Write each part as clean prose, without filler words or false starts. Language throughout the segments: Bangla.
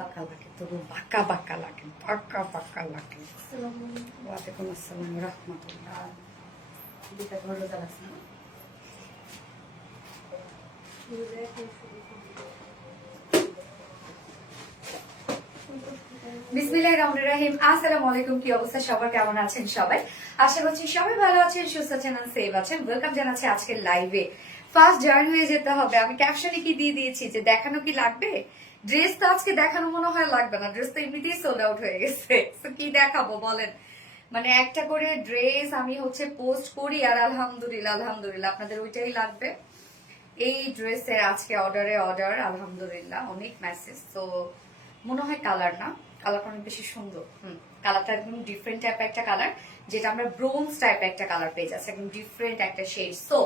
বাঁকা লাগে, তবু বাঁকা বাঁকা লাগে, বাঁকা বাঁকা লাগে। ওয়ালাইকুম আসসালাম রহমতুল্লাহ। দুটা ভালো লাগছে না? বিসমিল্লাহির রহমানির রহিম। আসসালামু আলাইকুম। কি অবস্থা সবার, কেমন আছেন সবাই? আশা করছি সবাই ভালো আছেন, সুস্থ আছেন, সেভ আছেন। ওয়েলকাম জানাচ্ছি আজকের লাইভে। ফার্স্ট জয়েন হয়ে যেতে হবে। আমি ক্যাপশনে কি দিয়ে দিয়েছি যে দেখানো কি লাগবে? ড্রেস তো আজকে দেখানো মনে হয় লাগবে না, ড্রেস তো এমনিতেই সোল্ড আউট হয়ে গেছে। তো কি দেখাবো বলেন? মানে একটা করে ড্রেস আমি পোস্ট করি আর আলহামদুলিল্লাহ আলহামদুলিল্লাহ আপনাদের ওইটাই লাগবে। এই ড্রেসের আজকে অর্ডার আলহামদুলিল্লাহ অনেক মেসেজ। তো মনে হয় কালার না, কালারটা অনেক বেশি সুন্দর। কালারটা একদম ডিফারেন্ট টাইপের একটা কালার, যেটা আমরা ব্রোঞ্জ টাইপের একটা কালার পেয়ে যাচ্ছি, একদম ডিফারেন্ট একটা শেড। সো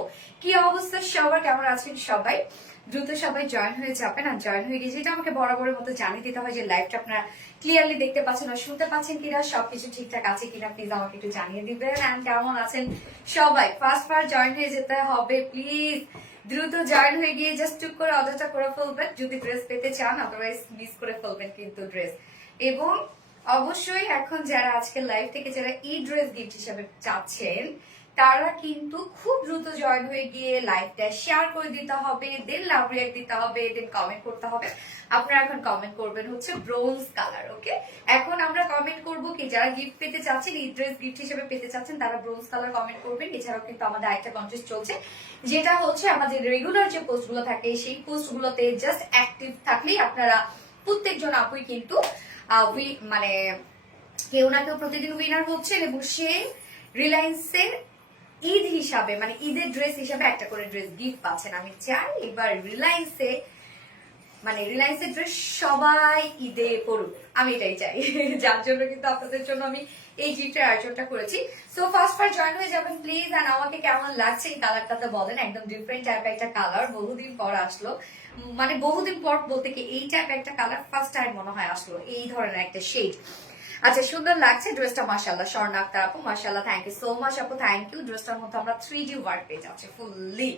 কি অবস্থা সবার, কেমন আছেন সবাই? দ্রুত সবাই জয়েন হয়ে যাবেন। আর জয়েন হয়ে গেছে, যেটা আমাকে বরাবরের মতো জানিয়ে দিতে হয় যে লাইভটা আপনারা ক্লিয়ারলি দেখতে পাচ্ছেন আর শুনতে পাচ্ছেন কিনা, সবকিছু ঠিকঠাক আছে কিনা প্লিজ আমাকে একটু জানিয়ে দিবেন। এন্ড কেমন আছেন সবাই? ফার্স্ট জয়েন হয়ে যেতে হবে প্লিজ। দ্রুত জয়েন হয়ে গিয়ে জাস্ট টুক করে অর্ডারটা করে ফেলবেন যদি ড্রেস পেতে চান, আদারওয়াইজ মিস করে ফেলবেন কিন্তু ড্রেস। এবং অবশ্যই এখন যারা আজকে লাইভ থেকে যারা এই ড্রেস গিফট হিসেবে চাচ্ছেন, তারা কিন্তু খুব দ্রুত জয়েন হয়ে গিয়ে লাইভটা শেয়ার করে দিতে হবে, দেন লাভ রিঅ্যাক্ট দিতে হবে, দেন কমেন্ট করতে হবে। আপনারা এখন কমেন্ট করবেন ব্রোঞ্জ কালার। ওকে, এখন আমরা কমেন্ট করব কি, যারা গিফট পেতে চাচ্ছেন, এই ড্রেস গিফট হিসেবে পেতে চাচ্ছেন, তারা ব্রোঞ্জ কালার কমেন্ট করবেন। এছাড়াও কিন্তু আমাদের আরেকটা কন্টেস্ট চলছে, যেটা আমাদের রেগুলার যে পোস্টগুলো থাকে সেই পোস্টগুলোতে জাস্ট অ্যাক্টিভ থাকলেই আপনারা প্রত্যেকজন আপুই কিন্তু মানে কেউ না কেউ প্রতিদিন উইনার হচ্ছেন এবং সে রিলায়েন্সের ঈদ হিসাবে, মানে ঈদের ড্রেস হিসাবে একটা করে ড্রেস গিফট পাচ্ছেন। আমি চাই এবার রিলায়েন্সের ড্রেস সবাই ঈদে পড়ুক, আমি এটাই চাই। যার জন্য কিন্তু আপনাদের জন্য আমি এই গিফটের আয়োজনটা করেছি। সো ফার্স্ট জয়েন হয়ে যাবেন প্লিজ। আর আমাকে কেমন লাগছে এই কালারটাতে বলেন। একদম ডিফারেন্ট টাইপের একটা কালার, বহুদিন পর আসলো। মানে বহুদিন পর বলতে কি, এই টাইপের একটা কালার ফার্স্ট টাইম মনে হয় আসলো, এই ধরনের একটা শেড। আচ্ছা, সুন্দর লাগছে ড্রেসটা, মাশাআল্লাহ। স্বর্ণা আক্তার আপু মাশাআল্লাহ, থ্যাংক ইউ সো মাচ আপু, থ্যাংক ইউ। ড্রেসটার মধ্যে আমরা 3D ওয়ার্ক পেয়ে যাচ্ছি, ফুললি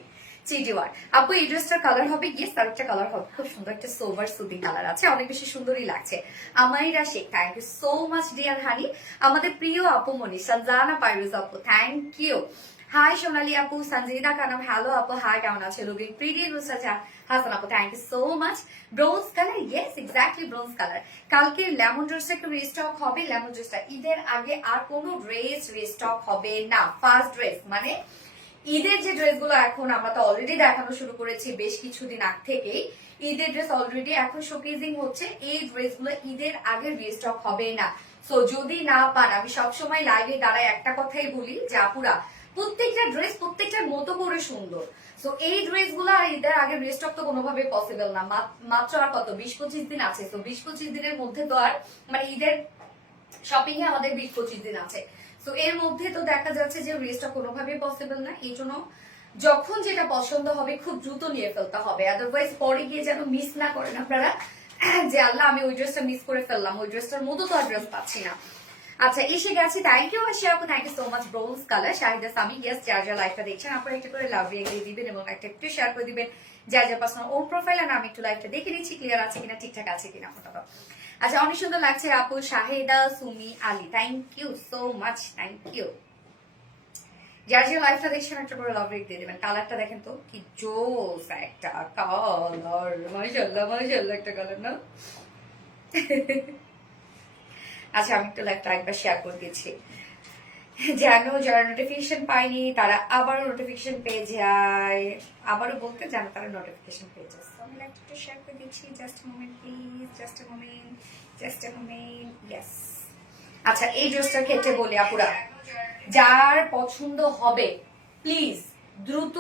3D ওয়ার্ক। আপু এই ড্রেসটার কালার হবে, ইয়েস তার একটা কালার হবে, খুব সুন্দর একটা সোভার সুদিং কালার আছে, অনেক বেশি সুন্দরই লাগছে। Amaira Sheikh, thank you so much dear honey. আমাদের প্রিয় আপু মনি সানজানা পাইরুজ আপু, থ্যাংক ইউ। হাই সোনালি আপু, সঞ্জিদা কানাম হ্যালো আপু, হাই কেমন আছে? লুকিং প্রিটি নুসরাত হাসান আপু, thank you so much. Bronze colour, yes exactly bronze colour. কালকে লেমন ড্রেসটা একটু রিস্টক হবে। লেমন ড্রেসটা ঈদের আগে আর কোনো ড্রেস রিস্টক হবে না। ফার্স্ট ড্রেস মানে ঈদের যে ড্রেসগুলো এখন আমরা তো অলরেডি দেখানো শুরু করেছি বেশ কিছুদিন আগ থেকেই, ঈদের ড্রেস অলরেডি এখন শোকেজিং হচ্ছে। এই ড্রেসগুলো ঈদের আগে রিস্টক হবে না। সো যদি না পান, আমি সবসময় লাইভে দাঁড়ায় একটা কথাই বলি যে আপুরা, প্রত্যেকটা ড্রেস প্রত্যেকটার মতো করে সুন্দর। সো এই ড্রেসগুলো আর ঈদের আগে রিস্টক তো কোনোভাবে পসিবল না। মাত্র আর কত 20-25 দিন আছে। তো 20-25 দিনের মধ্যে তো আর মানে ঈদের শপিং এ আমাদের 20-25 দিন আছে। তো এর মধ্যে তো দেখা যাচ্ছে যে রিস্টক কোনোভাবেই পসিবল না। এই জন্য যখন যেটা পছন্দ হবে খুব দ্রুত নিয়ে ফেলতে হবে, আদারওয়াইজ পরে গিয়ে যেন মিস না করেন আপনারা যে আল্লাহ আমি ওই ড্রেসটা মিস করে ফেললাম, ওই ড্রেসটার মতো তো আর ড্রেস পাচ্ছি না। আচ্ছা, এসে গেছি, থ্যাংক ইউ আশিয়া আপু, thank you so much. Bronze colour Shahida Sami, yes যার যা লাইভটা দেখছেন আপনারা একটা করে লাভ রিঅ্যাক্ট দিয়ে দিবেন এবং একটা একটু শেয়ার করে দিবেন যার যা পার্সোনাল ওন প্রোফাইল। আর আমি একটু লাইভটা দেখে নিচ্ছি ক্লিয়ার আছে কিনা, ঠিকঠাক আছে কিনা ফটোটা। আচ্ছা, অনেক সুন্দর লাগছে আপু। Shahida Sumi Ali, thank you so much, thank you. যার যে লাইভটা দেখছেন একটা করে লাভ রিঅ্যাক্ট দিয়ে দিবেন। কালারটা দেখেন তো কি জোস একটা কালার, মাশাআল্লাহ মাশাআল্লাহ একটা কালার না। আচ্ছা, আমি একটু লাইভটা একবার শেয়ার করে দিচ্ছি যেন যারা নোটিফিকেশন পায়নি তারা আবারও নোটিফিকেশন পেয়ে যায়, আবারও বলতে যেন তারা নোটিফিকেশন পেয়ে যায়। আমি লাইভটা একটু শেয়ার করে দিচ্ছি, just moment please, just moment, yes. আচ্ছা, এই ড্রেসটার ক্ষেত্রে বলি আপুরা, যার পছন্দ হবে প্লিজ দ্রুত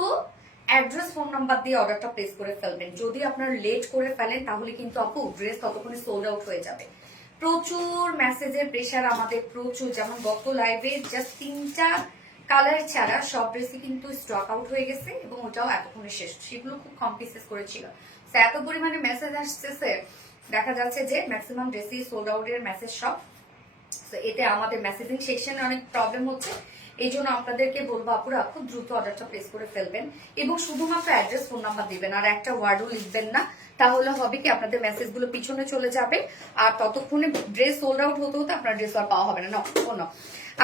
অ্যাড্রেস ফোন নাম্বার দিয়ে অর্ডারটা প্লেস করে ফেলবেন। যদি আপনার লেট করে ফেলেন তাহলে কিন্তু আপু ড্রেস ততক্ষণে সোল্ড আউট হয়ে যাবে। প্রচুর মেসেজের প্রেশার আমাদের, প্রচুর। যেমন গত লাইভে জাস্ট 3টা কালার ছাড়া সব ড্রেসই কিন্তু স্টক আউট হয়ে গেছে এবং ওটাও এতক্ষণে শেষ। সেগুলো খুব কম পিসেস করেছিল। এত পরিমাণে মেসেজ আসতেছে, দেখা যাচ্ছে যে ম্যাক্সিমাম ড্রেসই সোল্ড আউট এর মেসেজ সব। এতে আমাদের মেসেজিং সেকশনে অনেক প্রবলেম হচ্ছে। এই জন্য আপনাদেরকে বলবো আপুরা খুব দ্রুত অর্ডারটা প্লেস করে ফেলবেন এবং শুধুমাত্র অ্যাড্রেস ফোন নাম্বার দিবেন, আর একটা ওয়ার্ডও লিখবেন না। তাহলে হবে কি আপনাদের মেসেজ গুলো পিছনে চলে যাবে আর ততক্ষণে ড্রেস সোল্ড আউট হতে হতে আপনার ড্রেস আর পাওয়া হবে না।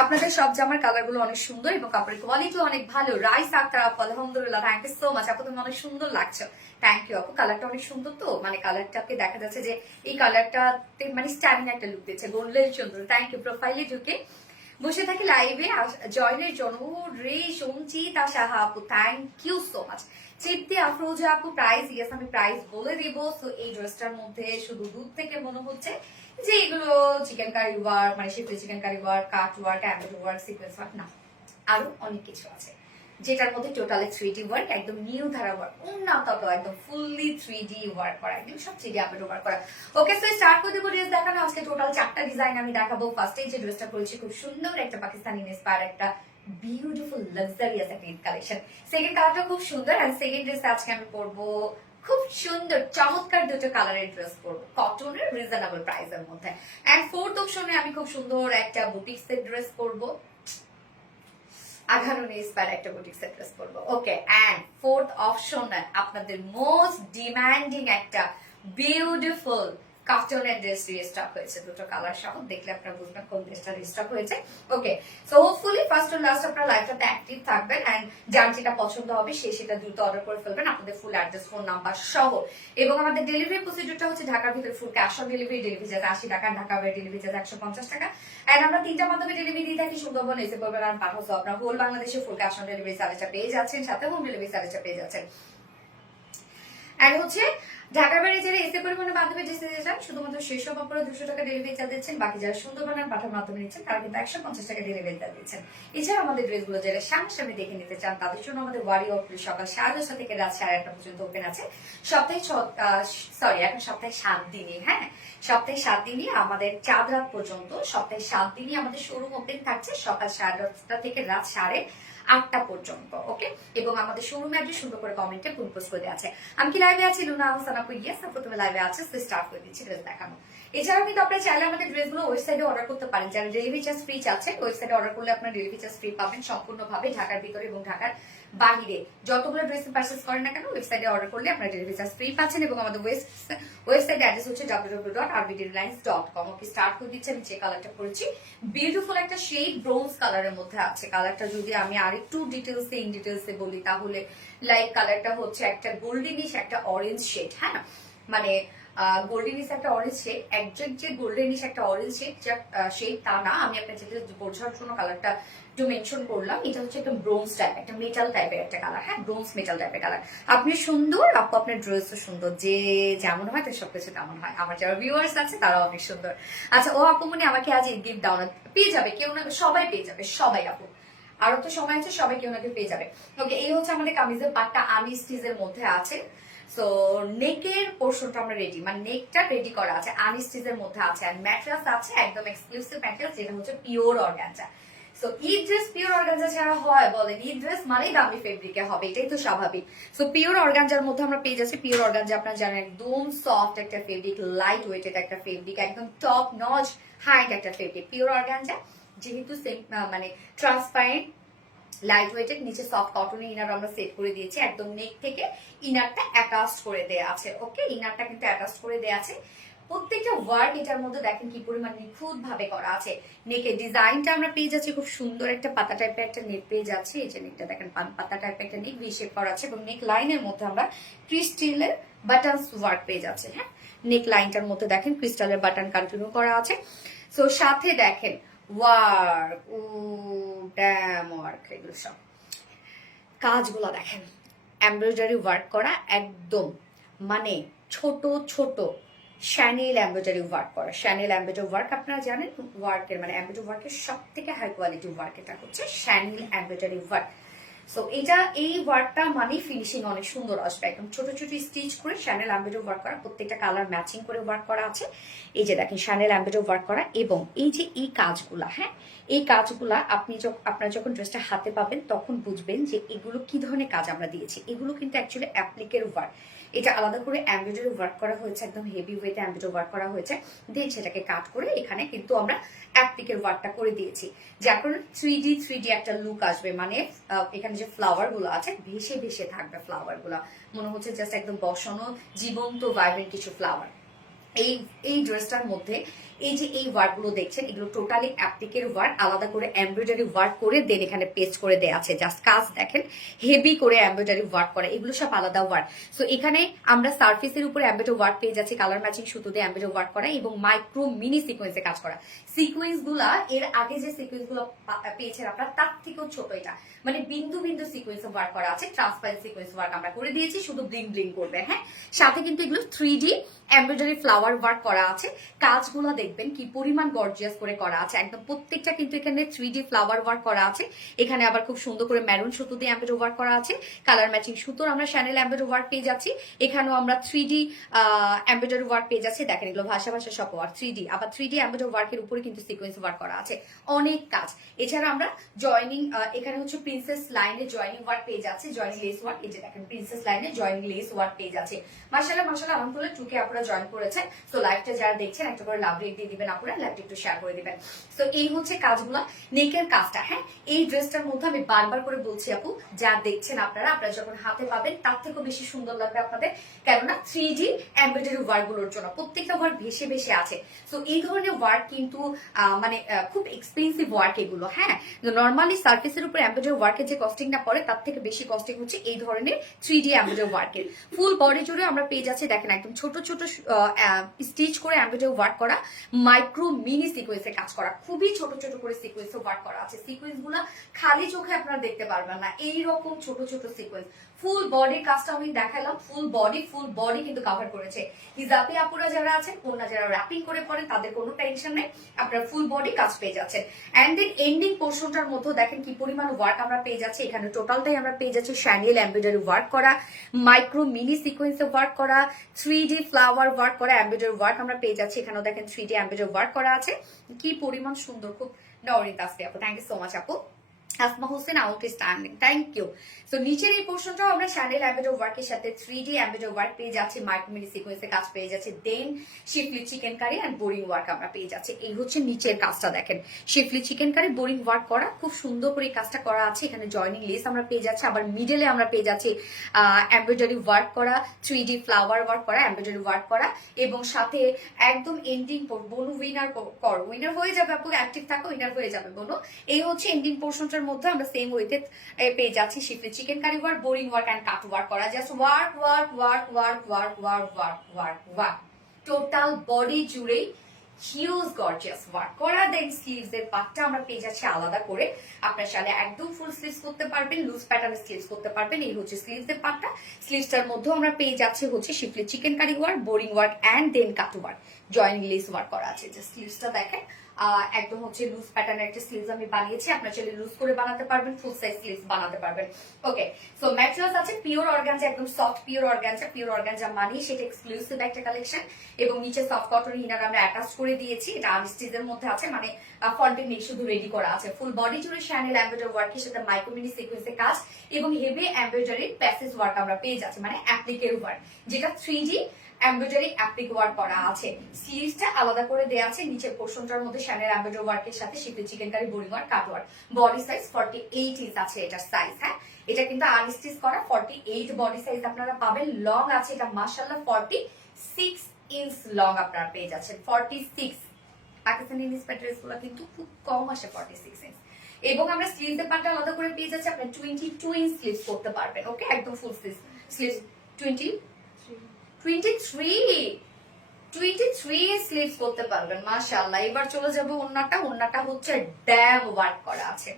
আপনাদের সব জামার কালার গুলো অনেক সুন্দর এবং কাপড়ের কোয়ালিটি অনেক ভালো। রাইস আক্তার আপু আলহামদুলিল্লাহ, থ্যাংক ইউ সো মাচ আপু, তুমি অনেক সুন্দর লাগছে। থ্যাংক ইউ আপু, কালারটা অনেক সুন্দর। তো মানে কালারটাকে দেখা যাচ্ছে যে এই কালারটাতে মানে স্ট্যান্ডিং একটা লুক দিচ্ছে, গোল্ডেন সুন্দর। Thank you. প্রোফাইলে ঢুকে বসে থাকি লাইভে জয়েনের জন্য রে সঞ্চিত সাহা আপু, থ্যাংক ইউ সো মাচ। চিপ্তি আফরোজা আপু, প্রাইস ইয়েস আমি প্রাইস বলে দিব। তো এই ড্রেসটার মধ্যে শুধু দুধ থেকে মনে হচ্ছে যে এগুলো চিকেন কারি ওয়ার্ক, মানে শিফটে chikankari work, cut work, embroidery work, sequence work না, আরো অনেক কিছু আছে যেটার মধ্যে টোটালি 3D ওয়ার্ক, একদম নিউ ধারা ওয়ার্ক, উন্নত একদম ফুললি 3D ওয়ার্ক করা, একদম সব 3D এমব্রয়ডারি ওয়ার্ক করা। ওকে, সো স্টার্ট করে দেবো ড্রেস দেখানো। আজকে টোটাল 4টা ডিজাইন আমি দেখাবো। ফার্স্টে যে ড্রেসটা করেছি খুব সুন্দর একটা পাকিস্তানি ইন্সপায়ার একটা বিউটিফুল লাক্সারিয়াস একটা ঈদ কালেকশন। সেকেন্ড কালারটা খুব সুন্দর। এন্ড সেকেন্ড ড্রেস আজকে আমি পরবো খুব সুন্দর চমৎকার দুটো কালারের ড্রেস পরবো কটনের রিজনেবল প্রাইসের মধ্যে। এন্ড ফোর্থ অপশনে আমি খুব সুন্দর একটা বুটিক্সের ড্রেস পরবো, আঘারুনি ইন্সপায়ার একটা বুটিক্সের ড্রেস পরবো। ওকে, এন্ড ফোর্থ অপশনে আপনাদের মোস্ট ডিমান্ডিং একটা বিউটিফুল কাটনের ড্রেস রিস্টক হয়েছে, দুটো কালার সহ। দেখলে আপনারা বুঝবেন কোন ড্রেসটা রিস্টক হয়েছে। Okay, so hopefully first to last আপনারা লাইভটাতে অ্যাক্টিভ থাকবেন এন্ড যার যেটা পছন্দ হবে সে সেটা দ্রুত অর্ডার করে ফেলবেন আপনাদের ফুল অ্যাড্রেস ফোন নাম্বার সহ। এবং আমাদের ডেলিভারি প্রসিডিউরটা হচ্ছে ঢাকার ভিতরে full cash on delivery, delivery charge 80 টাকা, ঢাকা বাইরে ডেলিভারি চার্জ 150 টাকা। এন্ড আমরা 3টা মাধ্যমে ডেলিভারি দিয়ে থাকি, সুন্দরবন, এসে পড়বেন আর পাঠাও। আপনারা হোল বাংলাদেশে ফুল ক্যাশ অন ডেলিভারি সার্ভিসটা পেয়ে যাচ্ছেন, সাথে হোম ডেলিভারি সার্ভিসটা পেয়ে যাচ্ছেন। এন্ড হচ্ছে ঢাকার বাইরে যারা এসে পরিমাণের মাধ্যমে ড্রেস নিতে চান শুধুমাত্র সেসব অপরে 200 টাকা ডেলিভারি চার্জ দিচ্ছেন। বাকি যারা সুন্দরবন আর পাঠার মাধ্যমে নিচ্ছেন তারা কিন্তু 150 টাকা ডেলিভারি চার্জ দিচ্ছেন। এছাড়া আমাদের ড্রেসগুলো যারা সামনাসামনি দেখে নিতে চান তাদের জন্য আমাদের ওয়ারি অফিস সকাল 10:30 থেকে রাত 1:30 পর্যন্ত ওপেন আছে। এখন সপ্তাহে 7 দিনই, হ্যাঁ সপ্তাহে 7 দিনই আমাদের চাঁদ রাত পর্যন্ত, সপ্তাহে 7 দিনই আমাদের শোরুম ওপেন থাকছে সকাল 10:30 থেকে রাত 8:30 পর্যন্ত। ওকে, এবং আমাদের শোরুম অ্যাড্রেস সুন্দর করে কমেন্টে পোস্ট করে আছে। আমি কি লাইভে আছি? লুনা আহসান আপু, ইয়েস আপু তুমি লাইভে আছে। স্টার্ট করে দিচ্ছি ড্রেস দেখানো। এছাড়াও কিন্তু আপনারা চাইলে আমাদের ড্রেসগুলো ওয়েবসাইটে অর্ডার করতে পারেন। যারা ডেলিভারি চার্জ ফ্রি চাচ্ছে ওয়েবসাইটে অর্ডার করলে আপনারা ডেলিভারি চার্জ ফ্রি পাবেন সম্পূর্ণভাবে। ঢাকার ভিতরে এবং ঢাকার বাহিরে যতগুলো ড্রেস পারচেজ করেন না কেন ওয়েবসাইটে অর্ডার করলে আপনারা ডেলিভারি চার্জ ফ্রি পাচ্ছেন। এবং আমাদের ওয়েবসাইট অ্যাড্রেস হচ্ছে www.rbdreliance.com। ওকে, স্টার্ট করে দিচ্ছি। আমি যে কালারটা করেছি বিউটিফুল একটা শেড ব্রোঞ্জ কালারের মধ্যে আছে। কালারটা যদি আমি আরেকটু ইন ডিটেলসে বলি তাহলে লাইক কালারটা হচ্ছে একটা গোল্ডেনিশ একটা অরেঞ্জ শেড, হ্যাঁ মানে গোল্ডেনিশ একটা অরেঞ্জ শেড, একজ্যাক্ট যে গোল্ডেনিশ একটা অরেঞ্জ শেড তা না, আমি আপনার যেটা বোঝার জন্য কালারটা একটু মেনশন করলাম। এটা হচ্ছে একটা ব্রোঞ্জ টাইপ, একটা মেটাল টাইপের একটা কালার, হ্যাঁ ব্রোঞ্জ মেটাল টাইপের কালার। আপনি সুন্দর আপু, আপনার ড্রেসও সুন্দর, যে যেমন হয় তার সবকিছু তেমন হয়। আমার যারা ভিউয়ার্স আছে তারাও অনেক সুন্দর। আচ্ছা, ও আপু মনে আমাকে আজ গিফট দাও না, পেয়ে যাবে কেউ না, সবাই পেয়ে যাবে, সবাই আপু, আরো তো সময় আছে, সবাই কেউ না কেউ পেয়ে যাবে। ওকে, এই হচ্ছে আমাদের কামিজের পাটটা আর্মি স্টিচের মধ্যে আছে। সো নেকের পোর্শনটা আমরা রেডি, মানে নেকটা রেডি করা আছে, আর্মি স্টিচের মধ্যে আছে। আর ম্যাটেরিয়ালস আছে একদম এক্সক্লুসিভ ম্যাটেরিয়ালস, যেটা হচ্ছে pure organza. So Eid dress pure organza ছাড়া হয় বলেন? ঈদ ড্রেস মানেই দামি ফেব্রিকে হবে, এটাই তো স্বাভাবিক। সো পিওর অর্গানজার মধ্যে আমরা পেয়ে যাচ্ছি। পিওর অর্গানজা আপনারা জানেন একদম সফট একটা ফেব্রিক, লাইট ওয়েটেড একটা ফেব্রিক, একদম টপ নচ হাইট একটা ফেব্রিক। পিওর অর্গানজা যেহেতু মানে ট্রান্সপারেন্ট লাইট ওয়েটেড, নিচে সফট কটনের ইনার আমরা সেট করে দিয়েছি। একদম নেক থেকে ইনারটা অ্যাটাচড করে দেয়া আছে। ওকে, ইনারটা কিন্তু অ্যাটাচড করে দেয়া আছে। প্রত্যেকটা ওয়ার্ক এটার মধ্যে দেখেন কি পরিমাণ নিখুঁত ভাবে করা আছে। নেকের ডিজাইনটা আমরা পেয়ে যাচ্ছি খুব সুন্দর একটা পাতা টাইপের একটা নেক পেয়ে যাচ্ছি। এই যে নেকটা দেখেন পাতা টাইপের একটা নেক ভি শেপ করা আছে এবং নেক লাইনের মধ্যে আমরা ক্রিস্টালের বাটনস ওয়ার্ক পেয়ে যাচ্ছে। হ্যাঁ, নেক লাইনটার মধ্যে দেখেন ক্রিস্টালের বাটন কন্টিনিউ করা আছে। সো সাথে দেখেন ওয়ার্ক, ও ড্যাম ওয়ার্ক, এগুলো সব কাজগুলো দেখেন এমব্রয়ডারি ওয়ার্ক করা, একদম মানে ছোট ছোট শ্যানেল এমব্রয়ডারি ওয়ার্ক করা। শ্যানেল এমব্রয়ডারি ওয়ার্ক আপনারা জানেন, ওয়ার্কের মানে এমব্রয়ডারি ওয়ার্কের সব থেকে হাই কোয়ালিটি ওয়ার্ক এটা হচ্ছে শ্যানেল এমব্রয়ডারি ওয়ার্ক। সো এটা এই ওয়ার্কটা মানে ফিনিশিং অনেক সুন্দর আসবে, একদম ছোট ছোট স্টিচ করে শ্যানেল এমব্রয়ডারি ওয়ার্ক করা, প্রত্যেকটা কালার ম্যাচিং করে ওয়ার্ক করা আছে। এই যে দেখেন শ্যানেল এমব্রয়ডারি ওয়ার্ক করা, এবং এই যে এই কাজগুলা, হ্যাঁ এই কাজগুলা আপনারা যখন ড্রেসটা হাতে পাবেন তখন বুঝবেন যে এগুলো কি ধরনের কাজ আমরা দিয়েছি। এগুলো কিন্তু অ্যাকচুয়ালি অ্যাপ্লিকের ওয়ার্ক, এটা আলাদা করে এমব্রয়ডারি ওয়ার্ক করা হয়েছে, একদম হেভি ওয়েটে এমব্রয়ডারি ওয়ার্ক করা হয়েছে, দেন সেটাকে কাট করে এখানে কিন্তু আমরা অ্যাপ্লিকের ওয়ার্কটা করে দিয়েছি, যার কারণে 3D একটা লুক আসবে। মানে এখানে যে ফ্লাওয়ার গুলো আছে ভেসে ভেসে থাকবে, ফ্লাওয়ার গুলা মনে হচ্ছে জাস্ট একদম বসানো জীবন্ত ভাইব্রেন্ট কিছু ফ্লাওয়ার। এই ড্রেসটার মধ্যে এই যে এই ওয়ার্ক গুলো দেখছেন এগুলো টোটালি অ্যাপ্লিকের ওয়ার্ক, আলাদা করে এমব্রয়ডারি ওয়ার্ক করে দেন এখানে পেস্ট করে দেওয়া আছে। জাস্ট কাজ দেখেন হেভি করে এমব্রয়ডারি ওয়ার্ক করা, এগুলো সব আলাদা ওয়ার্ক। সো এখানে আমরা সার্ফেসের উপরে এমব্রয়ডারি ওয়ার্ক পেয়ে যাচ্ছি, কালার ম্যাচিং সুতো দিয়ে এমব্রয়ডারি ওয়ার্ক করা এবং মাইক্রো মিনি সিকোয়েন্সে কাজ করা। সিকোয়েন্স গুলা এর আগে যে সিকোয়েন্স গুলো পেয়েছেন আপনারা তার থেকেও ছোট, এটা মানে বিন্দু বিন্দু সিকোয়েন্স ওয়ার্ক করা আছে, ট্রান্সপারেন্ট সিকোয়েন্স ওয়ার্ক আমরা করে দিয়েছি, শুধু ব্লিং ব্লিং করবে। হ্যাঁ, সাথে কিন্তু এগুলো 3D এমব্রয়ডারি ফ্লাওয়ার ওয়ার্ক করা আছে। কাজগুলো দেখবেন কি পরিমাণ গর্জিয়াস করে করা আছে, একদম প্রত্যেকটা কিন্তু এখানে 3D ফ্লাওয়ার ওয়ার্ক করা আছে। এখানে আবার খুব সুন্দর করে মেরুন সুতো দিয়ে এমব্রয়ডারি ওয়ার্ক করা আছে, কালার ম্যাচিং সুতোর আমরা শ্যানেল এমব্রয়ডারি ওয়ার্ক পেয়ে যাচ্ছি। এখানেও আমরা 3D এমব্রয়ডারি ওয়ার্ক পেয়ে যাচ্ছি। দেখেন এগুলো ভাষা সব ওয়ার্ক 3D, আবার 3D এমব্রয়ডারি ওয়ার্কের উপরে কিন্তু সিকোয়েন্স ওয়ার্ক করা আছে, অনেক কাজ। এছাড়া আমরা জয়নিং, এখানে হচ্ছে প্রিন্সেস লাইনে জয়নিং ওয়ার্ক পেয়ে যাচ্ছে, জয়নিং লেস ওয়ার্ক। এই যে দেখেন প্রিন্সেস লাইনে জয়নিং লেস ওয়ার্ক পেয়ে যাচ্ছে। মাশাআল্লাহ মাশাআল্লাহ, আলহামদুলিল্লাহ টুকে আপনারা জয়েন করেছেন। সো লাইভটা যারা দেখছেন একটা করে লাভ রেট দিয়ে দিবেন, আপনারা লাইভটা একটু শেয়ার করে দিবেন। সো এই হচ্ছে কাজগুলো, নেকের কাজটা। হ্যাঁ, এই ড্রেসটার মধ্যে আমি বারবার করে বলছি আপু, যা দেখছেন আপনারা যখন হাতে পাবেন তার থেকেও বেশি সুন্দর লাগবে আপনাদের, কেননা 3D এমব্রয়ডারি ওয়ার্ক গুলোর জন্য প্রত্যেকটা ওয়ার্ক ভেসে ভেসে আছে। সো এই ধরনের ওয়ার্ক কিন্তু মানে খুব এক্সপেন্সিভ ওয়ার্ক এগুলো। হ্যাঁ, নর্মালি সার্ফেসের উপর এমব্রয়ডারি ওয়ার্কের যে কস্টিংটা পড়ে তার থেকে বেশি কস্টিং হচ্ছে এই ধরনের 3D এমব্রয়ডারি ওয়ার্কের। ফুল বডি জুড়ে আমরা পেয়ে যাচ্ছি দেখেন একদম ছোট ছোট স্টিচ করে এমব্রয়ডারি ওয়ার্ক করা, মাইক্রো মিনি সিকোয়েন্সে কাজ করা, খুবই ছোট ছোট করে সিকোয়েন্সে ওয়ার্ক করা আছে। সিকোয়েন্স গুলা খালি চোখে আপনারা দেখতে পারবেন না, এইরকম ছোট ছোট সিকোয়েন্স। ফুল বডির কাজটা আমি দেখালাম, ফুল বডি কিন্তু কভার করেছে। হিজাবি আপুরা যারা আছেন, ওনা যারা র্যাপিং করে পড়েন তাদের কোনো টেনশন নেই, আপনারা ফুল বডি কাজ পেয়ে যাচ্ছেন। এন্ড দেন এন্ডিং পোর্শনটার মধ্যে দেখেন কি পরিমাণ ওয়ার্ক আমরা পেয়ে যাচ্ছি। এখানে টোটালটাই আমরা পেয়ে যাচ্ছি শ্যানেল এমব্রয়ডারি ওয়ার্ক করা, মাইক্রো মিনি সিকোয়েন্সে ওয়ার্ক করা, 3D ফ্লাওয়ার ওয়ার্ক করা, এমব্রয়ডারি ওয়ার্ক আমরা পেয়ে যাচ্ছি। এখানেও দেখেন 3D এমব্রয়ডারি ওয়ার্ক করা আছে, কি পরিমাণ সুন্দর। খুব নরিন তাসফি আপু, থ্যাংক ইউ সো মাচ আপু। Asma Hossain outstanding, thank you. So নিচের এই পোর্শনটাও আমরা শ্যানেল এমব্রয়ডারি ওয়ার্কের সাথে 3D এমব্রয়ডারি ওয়ার্ক পেয়ে যাচ্ছি, মাইক্রো মিনি সিকোয়েন্সে কাজ পেয়ে যাচ্ছে, then schiffli chikankari and boring work আমরা পেয়ে যাচ্ছি। এই হচ্ছে নিচের কাজটা দেখেন, schiffli chikankari boring work করা, খুব সুন্দর করে এই কাজটা করা আছে। এখানে জয়নিং লেস আমরা পেয়ে যাচ্ছি, আবার মিডলে আমরা পেয়ে যাচ্ছি এমব্রয়ডারি ওয়ার্ক করা, 3D ফ্লাওয়ার ওয়ার্ক করা, এমব্রয়ডারি ওয়ার্ক করা, এবং সাথে একদম এন্ডিং বনু উইনার হয়ে যাবে আপু, অ্যাক্টিভ থাকো উইনার হয়ে যাবে বনু। এই হচ্ছে এন্ডিং পোর্শনটার মধ্যে আমরা সেম ওয়েতে পেয়ে যাচ্ছি schiffli chikankari work, boring work and cut work করা, just work work work work work work work work work, total body জুড়েই হিউজ গর্জিয়াস ওয়ার্ক করা। দেন স্লিভস এর পার্টটা আমরা পেয়ে যাচ্ছি আলাদা করে, আপনার সাথে একদম ফুল স্লিভস করতে পারবেন, লুজ প্যাটার্ন স্লিভস করতে পারবেন। এই হচ্ছে স্লিভস এর পার্টটা। স্লিভসটার মধ্যেও আমরা পেয়ে যাচ্ছি হচ্ছে schiffli chikankari work, boring work and then cut work, joining lace work করা আছে। যে স্লিভসটা দেখেন একদম হচ্ছে লুজ প্যাটার্নের একটা স্লিভস আমি বানিয়েছি, আপনারা চাইলে লুজ করে বানাতে পারবেন, ফুল সাইজ স্লিভস বানাতে পারবেন। ওকে, সো ম্যাটেরিয়ালস আছে পিওর অর্গানজা, একদম soft pure organza. Pure organza মানে সেটা এক্সক্লুসিভ একটা কালেকশন, এবং নিচে সফট কটন ইনার আমরা অ্যাটাচ করে দিয়েছি, এটা আনস্টিচের মধ্যে আছে, মানে ফ্রন্টে নেক শুধু রেডি করা আছে। ফুল বডি জুড়ে শ্যানেল এমব্রয়ডারি ওয়ার্কের সাথে মাইক্রো মিনি সিকোয়েন্সের কাজ এবং হেভি এমব্রয়ডারি প্যাসেজ ওয়ার্ক আমরা পেয়ে যাচ্ছি, মানে অ্যাপ্লিকের ওয়ার্ক, যেটা 3D এমব্রয়ডারি অ্যাপ্লিক ওয়ার্ক করা আছে। স্লিভসটা আলাদা করে দেওয়া আছে, নিচের পোর্শনটার মধ্যে শ্যানেল এমব্রয়ডারি ওয়ার্কের সাথে schiffli chikankari, boring work, cut work. Body size 48 inch আছে এটার সাইজ। হ্যাঁ, এটা কিন্তু আনস্টিচ করা 48 বডি সাইজ আপনারা পাবেন। লং আছে এটা মাশাআল্লাহ 46 ইঞ্চ লং আপনারা পেয়ে যাচ্ছেন, 46। পাকিস্তানি ইন্সপায়ার্ড ড্রেসগুলো কিন্তু খুব কম আসে 46 ইঞ্চ। এবং আমরা স্লিভসের পার্টটা আলাদা করে পেয়ে যাচ্ছি, আপনি 22 ইঞ্চ স্লিভস করতে পারবেন। ওকে, একদম ফুল স্লিভস 23 স্লিভস করতে পারবেন, মাশাআল্লাহ। এবার চলে যাব ওন্নাটা। ওন্নাটা হচ্ছে ড্যাম ওয়ার্ক করা আছে,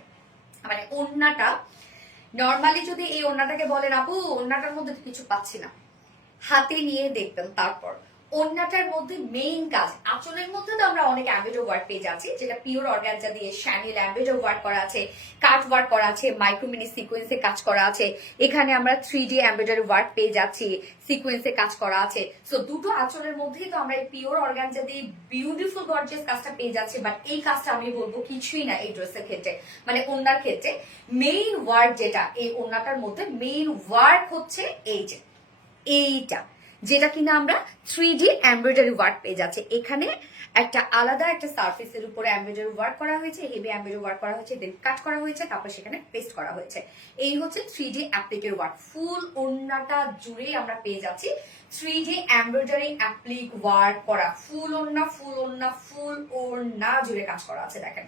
মানে ওন্নাটা নরমালি যদি এই ওন্নাটাকে বলেন আপু ওন্নাটার মধ্যে কিছু পাচ্ছি না, হাতে নিয়ে দেখবেন, তারপর ওড়নাটার মধ্যে মেইন কাজ, আঁচলের মধ্যে তো আমরা অনেক অ্যাম্বেডো ওয়ার্ক পেয়ে যাচ্ছি, যেটা পিওর অর্গানজা দিয়ে শ্যানেল অ্যাম্বেডো ওয়ার্ক করা আছে, কাট ওয়ার্ক করা আছে, মাইক্রোমিনি সিকোয়েন্সে কাজ করা আছে। এখানে আমরা 3D এমব্রয়ডারি ওয়ার্ক পেয়ে যাচ্ছি, সিকোয়েন্সে কাজ করা আছে। সো দুটো আঁচলের মধ্যেই তো আমরা এই পিওর অর্গানজা দিয়ে বিউটিফুল গর্জিয়াস কাজটা পেয়ে যাচ্ছি। বাট এই কাজটা আমি বলবো কিছুই না এই ড্রেসের ক্ষেত্রে, মানে ওড়নার ক্ষেত্রে মেইন ওয়ার্ক যেটা এই ওড়নাটার মধ্যে মেইন ওয়ার্ক হচ্ছে এই যে এইটা, যেটা কিনা আমরা 3D এমব্রয়ডারি ওয়ার্ক পেয়ে যাচ্ছে। এখানে একটা আলাদা একটা সারফেসের উপরে এমব্রয়ডারি ওয়ার্ক করা হয়েছে, হেভি এমব্রয়ডারি ওয়ার্ক করা হয়েছে, দেন কাট করা হয়েছে, তারপর সেখানে পেস্ট করা হয়েছে। এই হচ্ছে 3D অ্যাপ্লিকের ওয়ার্ক। ফুল ওড়নাটা জুড়েই আমরা পেয়ে যাচ্ছি 3D এমব্রয়ডারি অ্যাপ্লিক ওয়ার্ক করা। ফুল ওড়না ফুল ওড়না ফুল ওড়না জুড়ে কাজ করা আছে। দেখেন